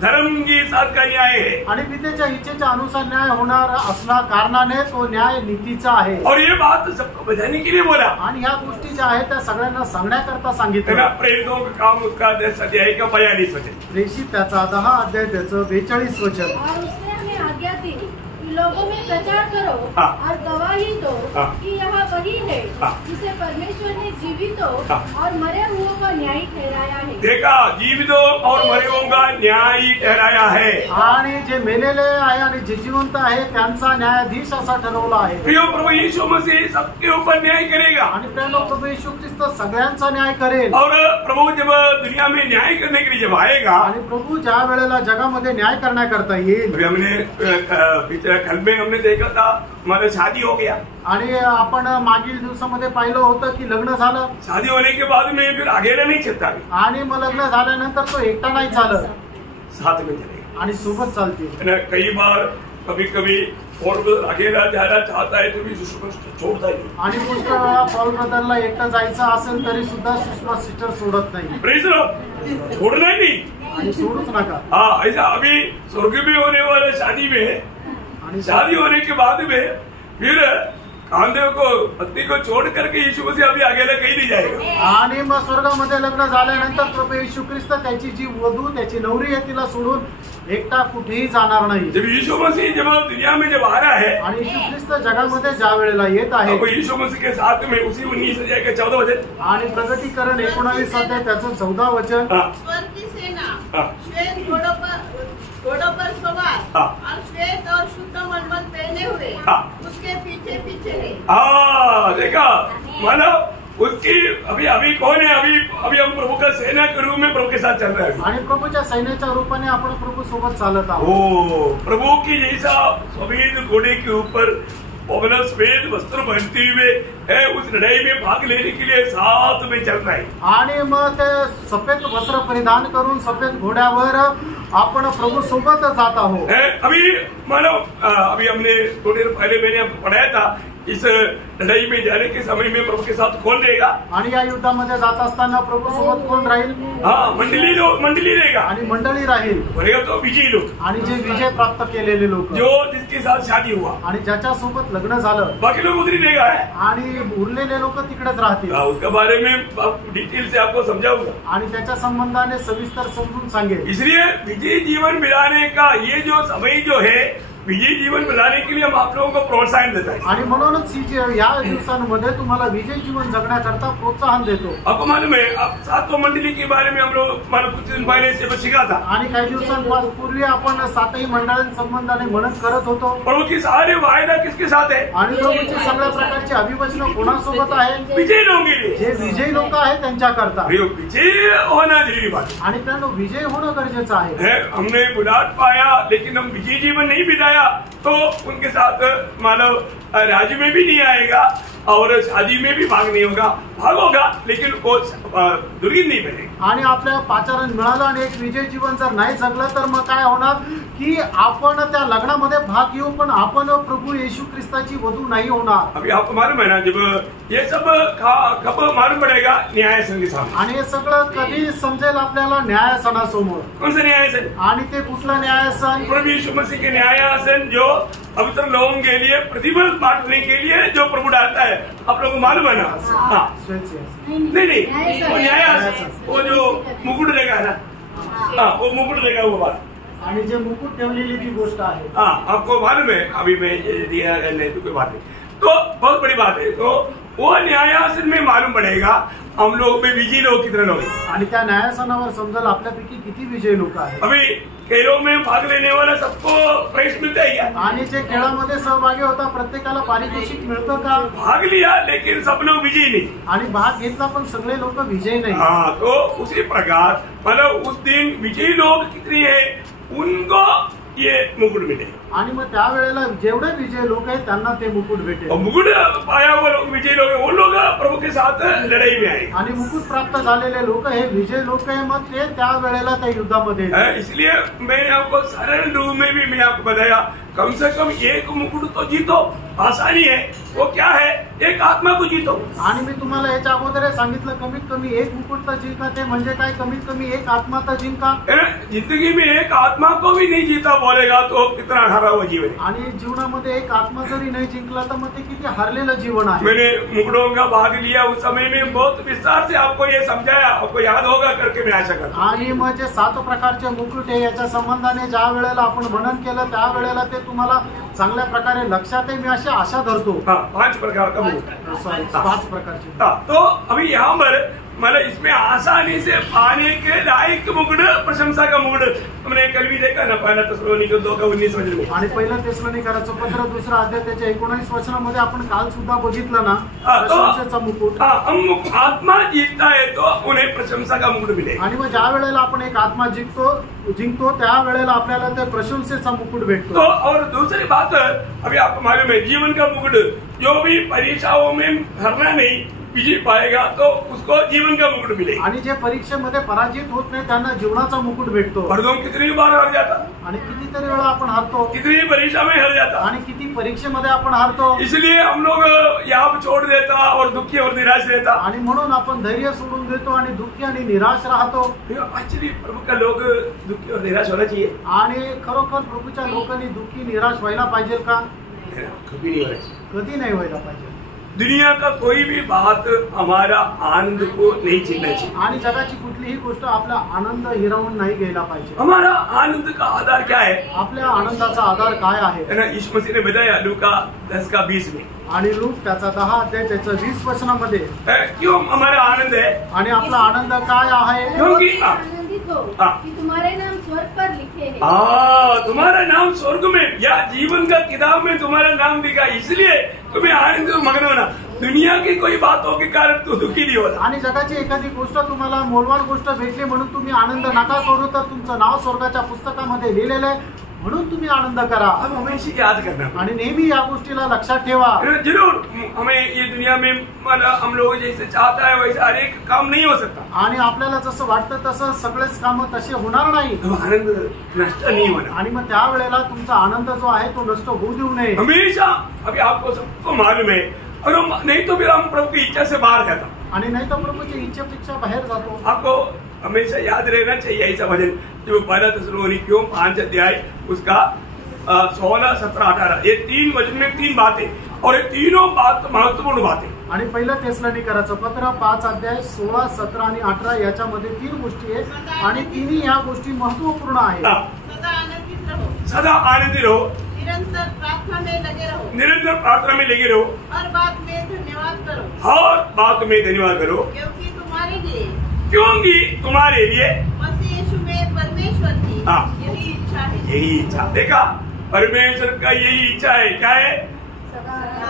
धर्म के साथ का न्याय है. आणि पितेच्या इच्छेच्या अनुसार न्याय होणार असल्या कारणाने तो न्याय नीतीचा आहे. और ये बात सबको बताने के लिए बोला. आणि ह्या गोष्टी ज्या आहेत त्या सगळ्यांना सांगण्याकरता सांगितलं. प्रेरितों का काम उसका 10 अध्याय का 42 वचन. प्रेषित त्याचा 10 अध्याय त्याचं 42 वचन. और उसने हमें आज्ञा दी कि लोगों में प्रचार करो हाँ। और गवाही दो हाँ। कि यहाँ वही है हाँ। जिसे परमेश्वर ने जीवितों हाँ। और मरे हुओं का न्याय ठहराया है. देखा, जीवितों और मरेओं का न्याय ठहराया है. आणि जे मेलेले आहे आणि जे जिवंत आहे त्यांचा न्यायाधीश असा ठरवला आहे. प्रिय प्रभु यीशु मसीह सबके ऊपर न्याय करेगा. आणि प्रिय प्रभू येशू ख्रिस्त सगळ्यांचा न्याय करेल. और प्रभु जब दुनिया में न्याय करने के लिए जब आएगा, आणि प्रभू ज्या वेळेला जगामध्ये न्याय करण्याकरता येईल. अभी हमने कल में हमने देखा था, हमारा शादी हो गया. आणि आपण मागील दिवसामध्ये पाहिलं होतं की लग्न झालं. शादी होने के बाद में फिर अकेला नहीं चलता, आणि मग लग्न झाल्यानंतर तो एकटा नाही चालत, साथ में चलेगा. आणि सोबत चालते. कई बार कभी कभी और अकेला जाना चाहता है तो भी सुषमा छोड़ता ही. आणि पुष्कळ वेळा पॉल ब्रदरला एकटं जायचं असेल तरी सुद्धा सुषमा सिस्टर सोडत नाही. Praise the Lord. छोड़ना ही नहीं. आणि सोडूच नका. हाँ, ऐसा अभी स्वर्ग में होने वाले शादी में, आणि शादी होने के बाद में फिर कांधे को पत्नी को छोड़ करके यीशु मसीह अभी अकेला कहीं नहीं जाएगा. आणि मग स्वर्गामध्ये लग्न झाल्यानंतर प्रभू येशू ख्रिस्त त्याची जी वधू त्याची नवरी आहे तिला सोडून एकटा कुठेही जाणार नाही. जब यीशु मसीह जब दुनिया में जब आ रहा है, आणि येशू ख्रिस्त जगामध्ये ज्या वेळेला येत आहे, अब यीशु मसीह के साथ में उसी 19 अध्याय के 14 वचन. आणि प्रगटीकरण 19 अध्याय त्याचं 14 वचन. हाँ. स्वर्ग की सेना श्वेत घोड़ों पर सवार और श्वेत और शुद्ध मलमल पहने हुए उसके पीछे पीछे है। देखा मानो उसकी अभी कौन है? अभी हम प्रभु का सेना के रूप में प्रभु के साथ चल रहे हैं आणि प्रभूच्या सैन्याच्या रूपाने आपण प्रभू सोबत चालत आहोत। ओ प्रभु की जैसा सफेद घोड़े के ऊपर पवन श्वेत वस्त्र पहनते हुए है उस लड़ाई में भाग लेने के लिए साथ में चल रहा है। आणि मग ते सफेद वस्त्र परिधान करून सफेद घोड्यावर आपण प्रभु सोबत जात आहोत। अभी मानो अभी हमने थोड़ी देर पहले मैंने आपको पढ़ाया था इस लड़ाई में जाने के समय में प्रभु के साथ कौन रहेगा? आणि या युद्धामध्ये जात असताना प्रभु सोबत कोण राहील? मंडली रहेगा आणि मंडळी राहील। बरेगा तो विजयी लोग आणि जे विजय प्राप्त केलेले लोक जो जिसके साथ शादी हुआ आणि ज्याच्या सोबत लग्न झालं बाकी लोग उधर ही रहेगा आणि उरलेले लोक तिकडेच राहतील। उसके बारे में डिटेल से आपको समझाऊंगा आणि त्याच्या संबंधाने सविस्तर समजून सांगेल। इसलिए विजयी जीवन मिलाने का ये जो समय जो है विजयी जीवन मिलाने के लिए हम आप लोगों को प्रोत्साहन देता है आणि म्हणूनच या दिवसांमध्ये तुम्हाला विजय जीवन जगण्याकरता प्रोत्साहन देतो। आपको मालूम है आप सातों मंडली के बारे में हम लोग मालूम कुछ दिन पहले से सीखा था आणि काही दिवसांपूर्वी आपण सातही मंडळांसंबंधाने म्हणत करत होतो। प्रभु की सारे वायदा किसके साथ है? आणि प्रभूची सगळ्या प्रकारची अभिवचन कोणासोबत आहे? विजयी लोगों के लिए। जे विजयी लोक आहेत त्यांच्याकरता विजय होना जरूरी बात है आणि त्यांना विजय होणं गरजेचं आहे। हमने बुलाट पाया लेकिन हम विजयी जीवन नहीं बिताया तो उनके साथ मानव राज्य में भी नहीं आएगा और शादी में भी भाग नहीं होगा, भाग होगा लेकिन वो दुर्गीत नहीं बनेगी। आणि आपल्या पाचारण मिळालं आणि एक विजय जीवन जर नाही जगलं तर मग काय होणार की आपण त्या लग्नामध्ये भाग घेऊ पण आपण प्रभू येशू ख्रिस्ताची वधू नाही होणार। अभी आपको मालूम है ना जब ये सब कब मालूम पड़ेगा? न्यायासन के सामने। आणि हे सगळं कधी समजेल आपल्याला? न्यायासनासमोर। कौन सा न्यायासन? आणि ते कुठलं न्यायासन? प्रभु यीशु मसीह के न्यायासन जो पवित्र लोगों के लिए प्रतिफल बांटने के लिए जो प्रभु डालता है आप लोगों को मालूम है ना? हाँ नहीं वो न्यायासन वो जो मुकुट देगा ना हाँ वो मुकुट देगा वो बात आणि जे मुकुट ठेवलेली ती गोष्ट आहे। हाँ आपको मालूम है अभी मैं दिया नहीं तो कोई बात नहीं तो बहुत बड़ी बात है तो वो न्यायासन में मालूम पड़ेगा हम लोग में विजयी लोग कितने लोग आणि त्या न्यायासनावर समजेल आपल्यापैकी किती विजयी लोक आहेत। अभी खेलों में भाग लेने वाला सबको प्राइज मिलता है क्या? आणि जे खेळामध्ये सहभागी होता प्रत्येकाला पारितोषिक मिळतं का? भाग लिया लेकिन सब लोग विजयी नहीं आणि भाग घेतला पण सगळे लोक विजयी नाही। हाँ तो उसी प्रकार मतलब उस दिन विजयी लोग कितने हैं उनको ये मुकुट मिलेगा आणि मग त्यावेळेला जेवढे विजय लोक आहेत त्यांना ते मुकुट भेटेल। मुकुट पाया हुआ लोग विजयी लोग वो लोग प्रभु के साथ लड़ाई में आए आणि मुकुट प्राप्त झालेले लोक हे विजय लोक आहे मग ते त्यावेळेला त्या युद्धामध्ये। इसलिए मैं आपको सरल रूप में भी मैं आपको बताया कम से कम एक मुकुट तो जीतो आसानी है वो क्या है एक आत्मा को जीतो। आणि मी तुम्हाला याच्या अगोदर सांगितलं कमीत कमी एक मुकुट तर जिंका ते म्हणजे काय कमीत कमी एक आत्मा तर जिंका। जिंदगी में एक आत्मा को भी नहीं जीता बोलेगा तो कितना हारा हुआ जीवन है। आणि जीवनामध्ये एक आत्मा जरी नाही जिंकला तर मग ते किती हारलेलं जीवन आहे। मैंने मुकुटों का भाग लिया उस समय में बहुत विस्तार से आपको ये समझाया आपको याद होगा करके मैं आशा करता हूं। आणि मग जे 7 प्रकारचे मुकुट आहे याच्या संबंधाने ज्या वेळेला आपण वर्णन केलं त्यावेळेला ते तुम्हाला चांगल्या प्रकारे लक्षात आहे मी अशी आशा धरतो। 5 प्रकार का मुकुट सॉरी 5 प्रकारचे। तो अभी यहाँ पर मतलब इसमें आसानी से पाने के लायक मुकुट प्रशंसा का मुकुट हमने कल भी देखा ना पहला तेसलोनिकस 2:19 में आणि पहिला तेसलोनिकराचं पत्र 2 अध्याय त्याच्या 19 वचनामध्ये आपण काल सुद्धा बघितलं ना प्रशंसेचा मुकुट। हम आत्मा जीतता है तो उन्हें प्रशंसा का मुकुट मिलेगा। आणि मग ज्या वेळेला आपण एक आत्मा जिंकतो त्या वेळेला आपल्याला ते प्रशंसेचा मुकुट भेटतो। तो और दूसरी बात अभी आपको मालूम है जीवन का मुकुट जो भी परीक्षाओं में हरना नहीं विजय पाएगा तो उसको जीवन का मुकुट मिलेगा। आणि जे परीक्षेमध्ये पराजित होत नाही त्यांना जीवनाचा मुकुट भेटतो। हरदम कितनी बार हार जाता आणि कितीतरी वेळा आपण हारतो कितनी परीक्षा में हार जाता आणि किती परीक्षेमध्ये आपण हारतो। इसलिए हम लोग यहाँ छोड़ देता और दुखी और निराश रहता आणि म्हणून आपण धैर्य सोडून देतो आणि दुःखी आणि निराश राहतो। एक्चुअली प्रभु का लोग दुखी और निराश होना चाहिए आणि खरोखर प्रभूच्या लोकांनी दुःखी निराश व्हायला पाहिजे का? कभी नहीं होना चाहिए कधी नाही व्हायला पाहिजे। दुनिया का कोई भी बात हमारा आनंद को नहीं छीनना चाहिए आणि जगाची कुठलीही गोष्ट आपला आनंद हिरावून नाही घ्यायला पाहिजे। हमारा आनंद का आधार क्या है? आपल्या आनंदाचा आधार काय आहे? ना यीशु मसीह ने बताया लूका 10:20 में आणि लूक त्याचा 10 अध्याय त्याच्या 20 वचनामध्ये क्यों हमारा आनंद है आणि आपला आनंद काय आहे? क्योंकि लिखो हाँ। कि तुम्हारे नाम स्वर्ग पर लिखे हैं। तुम्हारा नाम स्वर्ग में या जीवन का किताब में तुम्हारा नाम लिखा, इसलिए तुम्हें आनंद मग्न होना। दुनिया की कोई बातों के कारण तू दुखी नहीं होता। आणि जगाची एखादी गोष्ट तुम्हाला मोलवान गोष्ट भेटली म्हणून तुम्ही आनंद नका करू, तर तुमचं नाव स्वर्गाच्या पुस्तकामध्ये लिहिलेलं आहे म्हणून तुम्ही आनंद करा। हम हमेशा याद करना आणि नेहमी या गोष्टीला लक्षात ठेवा। जरूर हमें ये दुनिया में हम लोग जैसे चाहता है वैसे हर एक काम नहीं हो सकता, आणि आपल्याला जसं वाटतं तसं सगळेच काम तसे होणार नाही, तो आनंद नष्ट नहीं होना। आणि मग त्यावेळेला तुमचा आनंद जो आहे तो नष्ट होऊ देऊ नये। हमेशा अभी आपको सबको मालूम है, और हम नहीं तो फिर हम प्रभु की इच्छा से बाहर जाता। आणि नाही तर प्रभूच्या इच्छेपेक्षा बाहेर जातो। आपको हमेशा याद रहना चाहिए ऐसा वचन जो पहला थिस्सलुनीकियों 5 अध्याय उसका 16, 17, 18 ये 3 वचन में 3 बातें, और ये तीनों बात महत्वपूर्ण बातें। आणि पहिलं तेसलोनिकराचं पत्र 5 अध्याय 16, 17 आणि 18 याच्यामध्ये 3 गोष्टी आहेत आणि तिन्ही या गोष्टी महत्वपूर्ण आहेत। सदा आनंदित रहो, सदा आनंदित रहो, निरंतर प्रार्थना में लगे रहो, निरंतर प्रार्थना में लगे रहो, हर बात में धन्यवाद करो, हर बात में धन्यवाद करो, क्योंकि तुम्हारे लिए मसीह यीशु में परमेश्वर की यही इच्छा है। यही इच्छा, देखा परमेश्वर का यही इच्छा है, क्या है?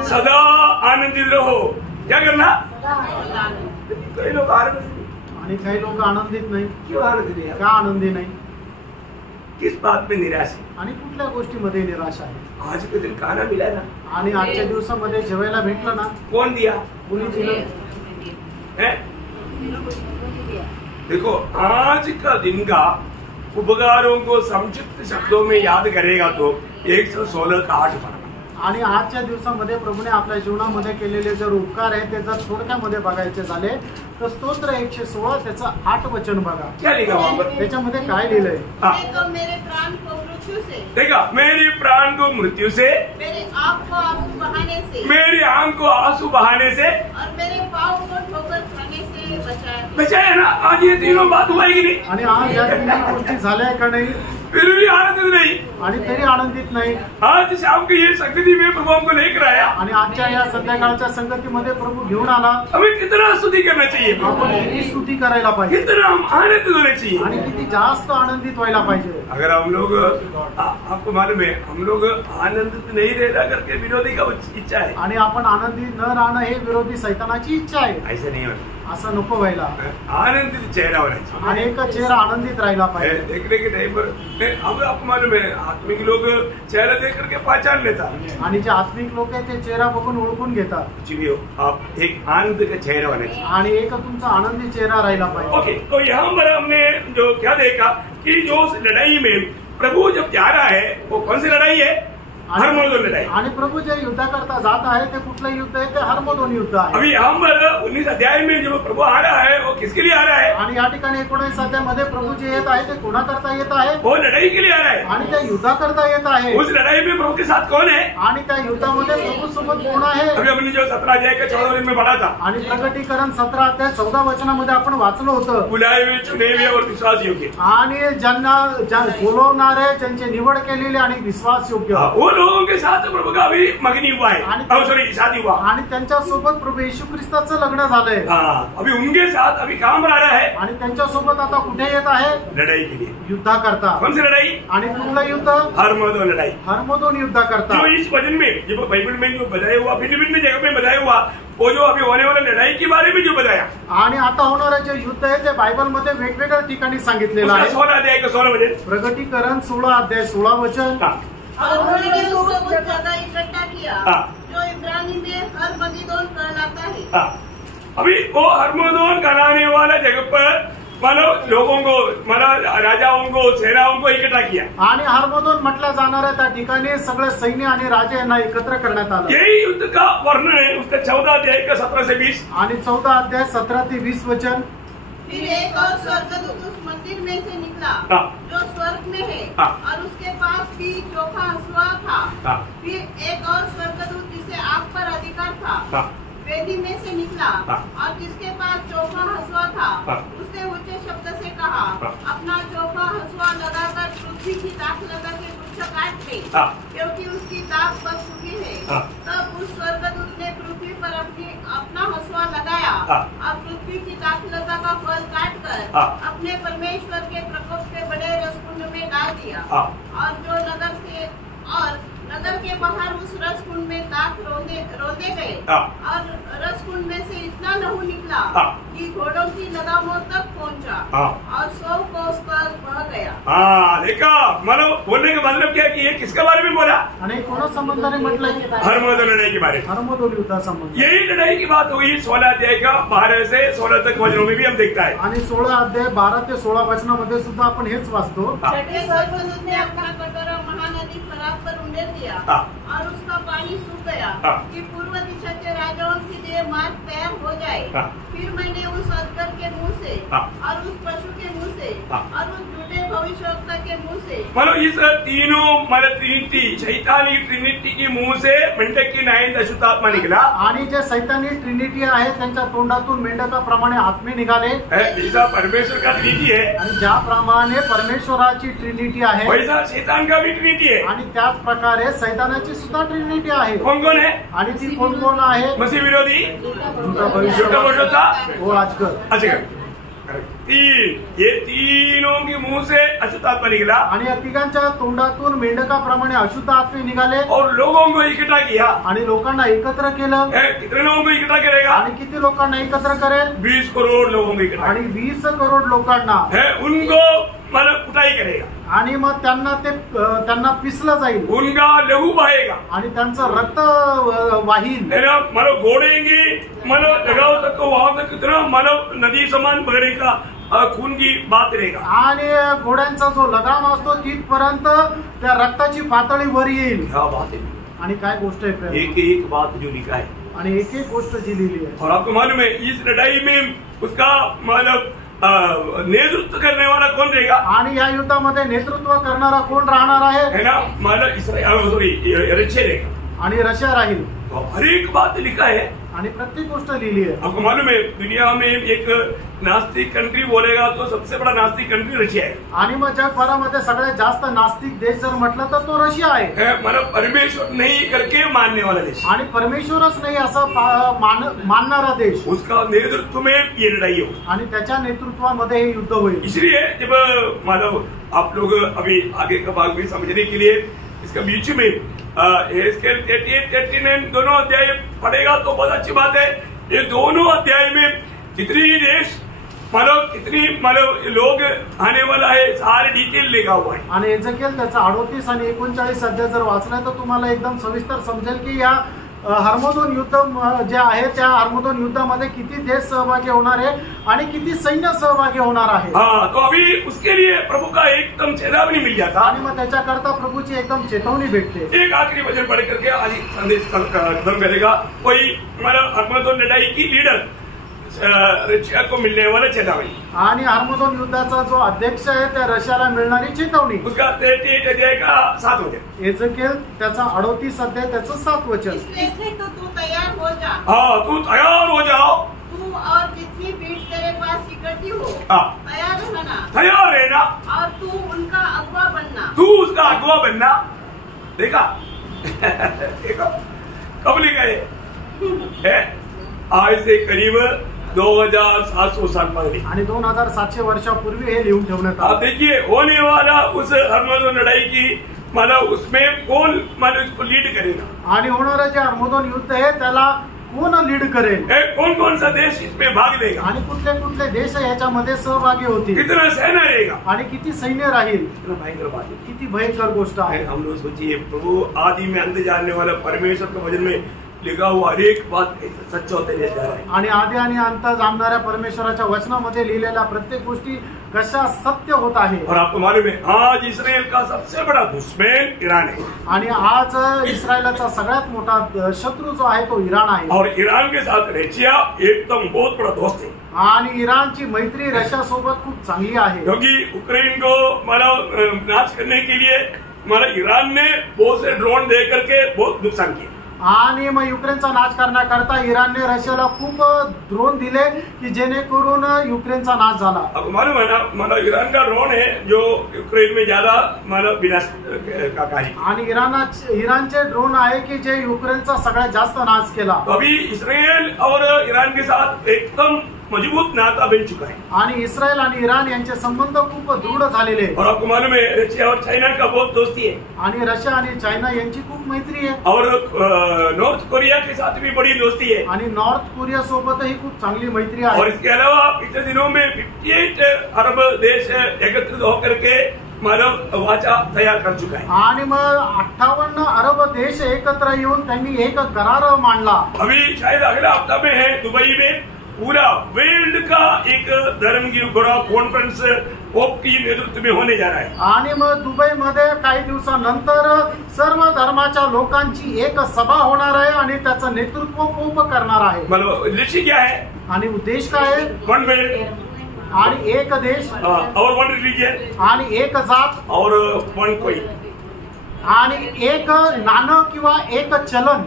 सदा आनंदित रहो। क्या करना? कई लोग आनंदित, आणि काही लोक आनंदित नाही। क्यों आनंदित नहीं? का आनंदी नाही? किस बात में निराश है? आणि कुठल्या गोष्टीमध्ये निराश आहे? आज के दिन खाना मिला ना, आणि आजच्या दिवसामध्ये जेवायला भेटलं ना, कौन दिया? कोणी दिलं? है? देखो आज का दिन का उपकारों को संक्षिप्त शब्दों में याद करेगा तो 116 का 8 पढ़ना। आणि आजच्या दिवसामध्ये प्रभूने आपल्या जीवनामध्ये केलेले जर उपकार आहे ते जर थोडक्यामध्ये बघायचे झाले तर स्तोत्र 116 त्याचं 8 वचन बघा। क्या लिखा वहाँ पर? त्याच्यामध्ये काय लिहिलंय? देखो मेरे प्राण को मृत्यु से, देखा मेरे प्राण को मृत्यु से, मेरे आँख को आंसू बहाने से, मेरी आंख को आंसू बहाने से, और मेरे पाँव को ठोकर खाने से बचाया। बचाया ना। आज ये तीनों बात हुआ कि नहीं? आणि आज या तिन्ही गोष्टी झाल्या का नाही? फिर भी आनंदित नहीं। आणि तरी आनंदित नाही। आज शाम की ये संगति में प्रभु हमको लेकर आया, आणि आजच्या या संध्याकाळच्या संगतीमध्ये प्रभू घेऊन आला। हमें कितना स्तुति करना चाहिए, आपण किती स्तुती करायला पाहिजे कितना हम आनंदित होना चाहिए, आणि किती जास्त आनंदित व्हायला पाहिजे। अगर हम लोग आपको मालूम है हम लोग आनंदित नहीं रहना करके विरोधी का इच्छा है, आणि आपण आनंदी न राहणं हे विरोधी सैतानाची इच्छा आहे। ऐसा नहीं होना, असं नको व्हायला। आनंदित चेहरा होना चाहिए, आणि एक चेहरा आनंदित राहिला पाहिजे। देखने के टाइम पर हम आपको मालूम है आत्मिक लोग चेहरा देख करके पहचान लेता, आणि जे आत्मिक लोक आहेत ते चेहरा बघून ओळखून घेतात। कुछ भी हो आप एक आनंद का चेहरा होना चाहिए, आणि एक तुमचा आनंदी चेहरा राहिला पाहिजे। ओके। तो यहाँ पर हमने जो क्या देखा कि जो लड़ाई में प्रभु जब जा रहा है वो कौन सी लड़ाई है? हरमोदोन लड़ाई। आणि प्रभू जे युद्धाकरता जात आहे ते कुठलं युद्ध आहे? ते हरमोदोन युद्ध आहे। अभी यहाँ पर 19 अध्याय में जब प्रभु आ रहा है वो किसके लिए आ रहा है? आणि या ठिकाणी 19 अध्यायामध्ये प्रभू जे येत आहे ते कोणाकरता येत आहे? वो लड़ाई के लिए आ रहा है। आणि त्या युद्धाकरता येत आहे। उस लड़ाई में प्रभु के साथ कौन है? आणि त्या युद्धामध्ये प्रभू सोबत कोण आहे? अभी हमने जो 17 अध्याय का 14 में पढ़ा था, आणि प्रकटीकरण 17 अध्याय 14 वचनामध्ये आपण वाचलं होतं। बुलाए हुए, चुने हुए और विश्वास योग्य, आणि ज्यांना बोलवणारे, ज्यांची निवड केलेली आणि विश्वास योग्य, वो लोगों के साथ प्रभु का अभी मगनी हुआ है, सॉरी शादी हुआ, आणि त्यांच्या सोबत प्रभू येशू ख्रिस्ताचं लग्न झालंय। अभी उनके साथ अभी काम आ रहा है, आणि त्यांच्या सोबत आता कुठे येत आहे? लड़ाई के लिए। युद्धाकरता। कौन सी लड़ाई? आणि कुठलं युद्ध? हरमोदोन लड़ाई। हरमोदोन युद्धाकरता। जो इस वचन में जो बाइबल में जो बताया हुआ, भिन्न भिन्न जगह में बताया हुआ, वो जो अभी होने वाला लड़ाई के बारे में जो बताया, आणि आता होणारं जे युद्ध आहे ते बायबल मध्ये वेगवेगळ्या ठिकाणी सांगितलेलं आहे। 16 अध्याय का 16 वचन, प्रकटीकरण 16 अध्याय 16 वचन। और उन्होंने उसको उस जगह इकट्ठा किया जो इब्रानी में हरमगिदोन कहलाता है। अभी वो हरमोदोन कहलाने वाला जगह पर मतलब लोगों को, मतलब राजाओं को, सेनाओं को इकट्ठा किया। आणि हरमोदोन म्हटलं जाणाऱ्या त्या ठिकाणी सगळे सैन्य आणि राजे यांना एकत्र करण्यात आलं। यही युद्ध का वर्णन है उसका 14 अध्याय का 17 से 20। आणि 14 अध्याय 17 ते 20 वचन। फिर एक और स्वर्गदूत उस मंदिर में से निकला जो स्वर्ग में है, और उसके पास भी चोखा हंसुआ था। फिर एक और स्वर्गदूत जिसे आग पर अधिकार था वेदी में से निकला, और जिसके पास चोखा हंसुआ था उसने ऊंचे शब्द से कहा, अपना चोखा हंसुआ लगाकर पृथ्वी की दाख लगा के वृक्ष काट दे, क्योंकि उसकी दाग पक चुकी है। तब उस स्वर्गदूत ने पृथ्वी पर अपना हंसुआ लगाया और पृथ्वी की दाखलता का फल काट कर अपने परमेश्वर के प्रकोप के बड़े रसकुंड में डाल दिया। और जो नगर के बाहर उस रसकुंड में दाख रोंदे गए और रसकुंड में से इतना लहू निकला कि घोड़ों की लगामों तक पहुंचा और 100 कोस पर बह गया। देखा मानो बोलने का मतलब क्या है कि ये किसके बारे में बोला? आणि कोणा संबंधाने म्हटलं? हर्मोदोन लड़ाई के बारे में। हर्मोदोन युद्धासंबंधी यही लड़ाई की बात हुई 16 अध्याय का 12 से 16 तक वचनों में भी हम देखता है। आणि 16 अध्याय 12 ते 16 वचनामध्ये सुद्धा आपण हेच वाचतो। छठे स्वर्गदूत ने अपना कटोरा महानदी फरात पर उंडेल दिया और उसका पानी सूख गया कि पूर्व दिशा के राजाओं के लिए मार्ग तैयार हो जाए। फिर मैंने उस अजगर के मुंह से और उस पशु के मुंह से और उस झूठे भविष्यवक्ता के मुंह से मतलब इस तीनों मतलब ट्रिनिटी शैतानी ट्रिनिटी की मुंह से मेंढक की नायन अशुद्धात्मा निकला। आणि जे सैतानी ट्रिनिटी आहे त्यांच्या तोंडातून मेंढकाप्रमाणे आत्मे निघाले। जैसा परमेश्वर का ट्रिनिटी है आणि ज्याप्रमाणे परमेश्वराची ट्रिनिटी आहे वैसा शैतान का भी ट्रिनिटी है आणि त्याच प्रकारे सैतानाची सुद्धा ट्रिनिटी आहे। कौन कौन है? आणि ती कोण कोण आहे? मसीह विरोधी, झूठा भविष्यवक्ता व अजगर। ये तीनों के मुंह से अशुद्ध आत्मा निकला आणि या तिघांच्या तोंडातून मेंढकाप्रमाणे अशुद्ध आत्मे निघाले और लोगों को इकट्ठा किया आणि लोकांना एकत्र केलं। कितने लोगों को इकट्ठा करेगा? आणि किती लोकांना एकत्र करेल? 20 करोड़ लोगों को इकट्ठा आणि 20 करोड लोकांना उनको मतलब कुटाई करेगा आणि मग त्यांना पिसलं जाईल, उनका लहू बहेगा आणि त्यांचं रक्त वाहील। मतलब घोड़ेंगे मतलब लगाओ तक वहां तक कितना मतलब नदी समान बहने का खून की बात रहेगा आणि घोड्यांचा जो लगाम असतो तिथपर्यंत त्या रक्ताची पातळी वर येईल। बात है आणि काय गोष्ट आहे? एक बात जो लिखा है आणि एक एक गोष्ट जी लिहिली आहे। और आपको मालूम है इस लड़ाई में उसका मतलब नेतृत्व करने वाला कौन रहेगा? आणि या युद्धामध्ये नेतृत्व करणारा कोण राहणार आहे? है ना मतलब इसराइल सॉरी रशिया रहेगा आणि रशिया राहील। तो हर एक बात लिखा है आणि प्रत्येक गोष्ट लिहिली आहे। आपको मालूम है दुनिया में एक नास्तिक कंट्री बोलेगा तो सबसे बड़ा नास्तिक कंट्री रशिया है। आणि मग जगभरामध्ये सगळ्यात जास्त नास्तिक देश जर म्हटलं तर तो रशिया आहे। मतलब परमेश्वर नहीं करके मानने वाला देश आणि परमेश्वरच नाही असं मानणारा देश, उसका नेतृत्व में ये लड़ाई हो आणि त्याच्या नेतृत्वामध्ये हे युद्ध होईल। इसलिए जब मतलब आप लोग अभी आगे का भाग भी समझने के लिए इसका बीच में 38-39 दोनों अध्याय पढ़ेगा तो बहुत अच्छी बात है। ये दोनों अध्याय में कितनी देश मतलब कितनी मतलब लोग आने वाला है सारे डिटेल लिखा हुआ है। आणि एजेकिएल त्याचा 38 आणि 39 अध्याय जर वाचला तर तुम्हाला एकदम सविस्तर समजेल की या हर्मोदोन युद्ध जे आहे त्या हर्मोदोन युद्धामध्ये किती देश सहभागी होणार आहे आणि किती सैन्य सहभागी होणार आहे। तो अभी उसके लिए प्रभु का एकदम चेतावनी मिल जाता आणि मग त्याच्याकरता प्रभूची एकदम चेतावनी भेटते। एक आखिरी वचन पढ़ करके आज संदेश खत्म करेगा। कोई हमारा हर्मोदोन लड़ाई की लीडर रशिया को मिलने वाला चेतावनी आणि हर्मोदोन युद्धाचा जो अध्यक्ष आहे त्या रशियाला मिळणारी चेतावणी उसका 38 अध्याय का 7 वचन एजेकिएल त्याचा 38 अध्याय त्याचं 7 वचन। इसलिए तो तू तैयार हो जा। तू तैयार हो जाओ। तू और जितनी भीड़ तेरे पास इकट्ठी हो तैयार रहना। तैयार रहना और तू उनका अगवा बनना। तू उसका अगवा बनना। देखा देखो कब लिखा है आज से करीब 2700 साल पहले आणि 2700 वर्षापूर्वी हे लिहून ठेवण्यात आलं। देखिए होने वाला उस हर्मोदोन लड़ाई की मतलब उसमें कौन मतलब उसको लीड करेगा आणि होणारं जे हर्मोदोन युद्ध आहे त्याला कोण लीड करेल? कौन कौन सा देश इसमें भाग लेगा आणि कुठले कुठले देश याच्यामध्ये सहभागी होतील? कितना सैन्य रहेगा आणि किती सैन्य राहील? कितना भयंकर बात है, किती भयंकर गोष्ट आहे। हम लोग सोचिए प्रभु आदि में अंत जानने वाला परमेश्वर के वचन में लिखा हुआ हर एक बात सच्चा होते जा रहा है। आणि आदि आणि अंत जाणणाऱ्या परमेश्वराच्या वचनामध्ये लिहिलेल्या प्रत्येक गोष्टी कशा सत्य होत आहे। और आपको मालूम है आज इस्राएल का सबसे बड़ा दुश्मन ईरान है आणि आज इस्रायलचा सगळ्यात मोठा शत्रू जो आहे तो इराण आहे। और ईरान के साथ रशिया एकदम बहुत बड़ा दोस्त है आणि इराणची मैत्री रशिया सोबत खूप चांगली आहे। क्योंकि यूक्रेन को मतलब नाश करने के लिए ईरान ने बहुत से ड्रोन दे करके बहुत नुकसान किया। आणि मग युक्रेनचा नाश करण्याकरता इराणने रशियाला खूप ड्रोन दिले की जेणेकरून युक्रेनचा नाश झाला. आपको मालूम है ना, मतलब ईरान का ड्रोन है जो यूक्रेन में ज्यादा मतलब विनाश का कार्य. आणि इराणचे ड्रोन आहे की जे युक्रेनचा सगळ्यात जास्त नाश केला. अभी इसराइल और ईरान के साथ एकदम मजबूत नाता बन चुका है. आणि इस्रायल आणि इराण यांचे संबंध खूप दृढ झालेले आहेत. और आपको मालूम है रशिया और चाइना का बहुत दोस्ती है. आणि रशिया आणि चायना यांची खूप मैत्री आहे. और नॉर्थ कोरिया के साथ भी बड़ी दोस्ती है. आणि नॉर्थ कोरिया सोबतही खूप चांगली मैत्री और आहे. इसके अलावा पिछले दिनों में 58 अरब देश एकत्रित होकर के मानव वाचा तैयार कर चुका है. आणि मग 58 अरब देश एकत्र येऊन त्यांनी एक करार मांडला. अभी शायद अगला हफ्ता में है दुबई में पूरा वर्ल्ड का एक धर्मगिरी कॉन्फ्रेंस पोप की नेतृत्व में होने जा रहा है. आणि मग दुबईमध्ये काही दिवसानंतर सर्व धर्माच्या लोकांची एक सभा होणार आहे आणि त्याचं नेतृत्व पोप करणार आहे. मतलब उद्देश्य क्या है? आणि उद्देश काय आहे? वन वर्ल्ड आणि एक देश और वन रिलीजन आणि एक जात और वन कोई आणि एक नाणं किंवा एक चलन.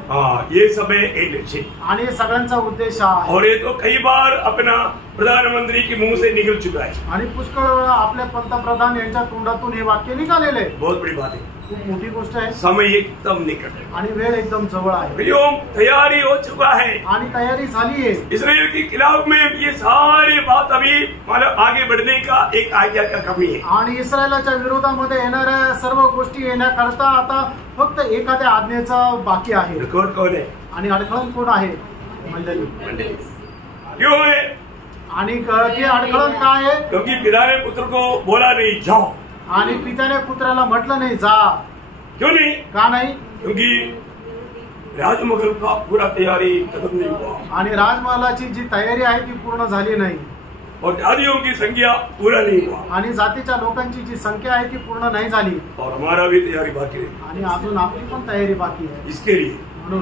ये सब है एक लक्ष्य. आणि सगळ्यांचा उद्देश आहे. और ये तो कई बार अपना प्रधानमंत्री के मुंह से निकल चुका है. आणि पुष्कळ वेळा आपल्या पंतप्रधान यांच्या तोंडातून हे वाक्य निघालेले. बहुत बड़ी बात है. खूप मोठी गोष्ट आहे. समय एकदम निकट है. आणि वेळ एकदम जवळ आहे. भाइयों तैयारी हो चुका है. आणि तयारी झाली आहे. इसराइल के खिलाफ में ये सारी बात अभी मतलब आगे बढ़ने का एक आज्ञा का कमी है. आणि इस्रायलाच्या विरोधामध्ये येणाऱ्या सर्व गोष्टी येण्याकरता आता फक्त एखाद्या आज्ञेचा बाकी आहे. रिकॉर्ड कौन है? आणि अडखळण कोण आहे? मंडळी. क्यों है? आणि ते अडखळण काय आहे? क्योंकि पिता ने पुत्र को बोला नहीं जाओ. आणि पित्याने पुत्राला म्हटलं नाही जा. क्यों नहीं? का नाही? क्योंकि राजमहल का पूरा तैयारी खत्म नहीं हुआ. आणि राजमहालाची जी तयारी आहे ती पूर्ण झाली नाही. और जातियों की संख्या पूरा नहीं हुआ. आणि जातीच्या लोकांची जी संख्या आहे ती पूर्ण नाही झाली. और हमारा भी तैयारी बाकी है. आणि अजून आपली पण तयारी बाकी आहे. इसके लिए म्हणून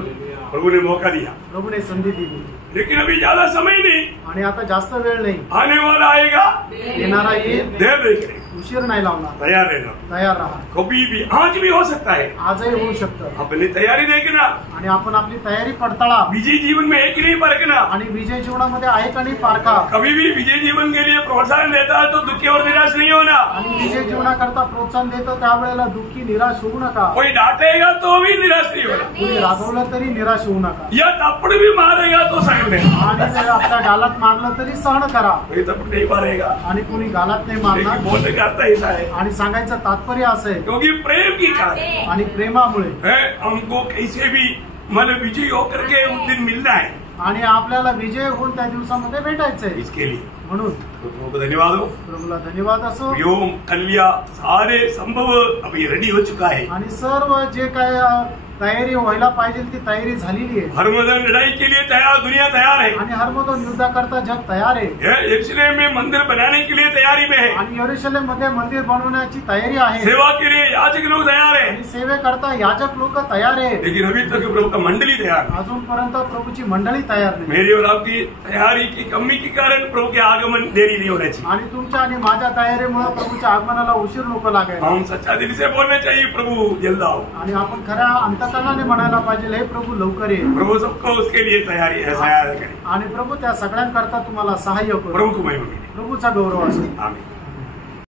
प्रभु ने मौका दिया. प्रभूने संधी दिली. लेकिन अभी ज्यादा समय नहीं. आणि आता जास्त वेळ नाही. आने वाला आएगा. येणारा येईल. देर नहीं करेगा. उशीर नाही लावणार. तैयार रहना. तयार राहा. कभी भी आज भी हो सकता है. आजही होऊ शकतं. अपनी तैयारी देखना. आणि आपण आपली तयारी पडताळा. विजय जीवन में है कि नहीं परखना. आणि विजय जीवनामध्ये आहे का नाही पारखा. कभी भी विजय जीवन के लिए प्रोत्साहन देता है तो दुखी और निराश नहीं होना. आणि विजय जीवनाकरता प्रोत्साहन देतो त्यावेळेला दुःखी निराश होऊ नका. कोई डांटेगा तो भी निराश नहीं होना. कोणी रागवलं तरी निराश होऊ नका. या थप्पड़ भी मारेगा तो सहन लेना. आणि जर आपल्या गालात मारलं तरी सहन करा. कोई थप्पड़ नहीं मारेगा. आणि कोणी गालात नाही लेकिन मारणार. बोलने का अर्थ ऐसा है आणि सांगायचं तात्पर्य असं आहे क्योंकि प्रेम की कारण आणि प्रेमामुळे है हमको कैसे भी मतलब विजयी होकर के उस दिन मिलना है. आणि आपल्याला विजय होऊन त्या दिवसामध्ये भेटायचंय. इसके लिए म्हणून प्रभु को धन्यवाद हो. प्रभूला धन्यवाद असो. व्योम कन्या सारे संभव अभी रेडी हो चुका है. आणि सर्व जे काय तयारी व्हायला पाहिजे ती तयारी झालेली आहे. हरमदन लड़ाई के लिए तैयार, दुनिया तैयार है. आणि हरमदन युद्धाकरता जग तयार आहे. यरूशलेम में मंदिर बनाने के लिए तैयारी में है. आणि यरूशलेम मध्ये मंदिर बनवण्याची तयारी आहे. सेवा के लिए याजक लोग तैयार है. आणि सेवेकरता याजक लोक तयार आहे. लेकिन अभी तक प्रभु का मंडली तैयार नहीं. अजूनपर्यंत प्रभूची मंडळी तयार नाही. मेरी और आपकी तैयारी की कमी के कारण प्रभु के आगमन देरी नहीं होना चाहिए. आणि तुमच्या आणि माझ्या तयारीमुळे प्रभूच्या आगमनाला उशीर नको लागेल. हम सच्चा दिल से बोलना चाहिए प्रभु जल्द आओ. आणि आपण खऱ्या अंतकरणाने म्हणायला पाहिजे हे प्रभू लवकर ये. प्रभु सबको उसके लिए तैयारी है, सहायता करें. आणि प्रभू त्या सगळ्यांकरता तुम्हाला सहाय्य करू. प्रभु को महिमा मिले. प्रभूचा गौरव असो. आमीन.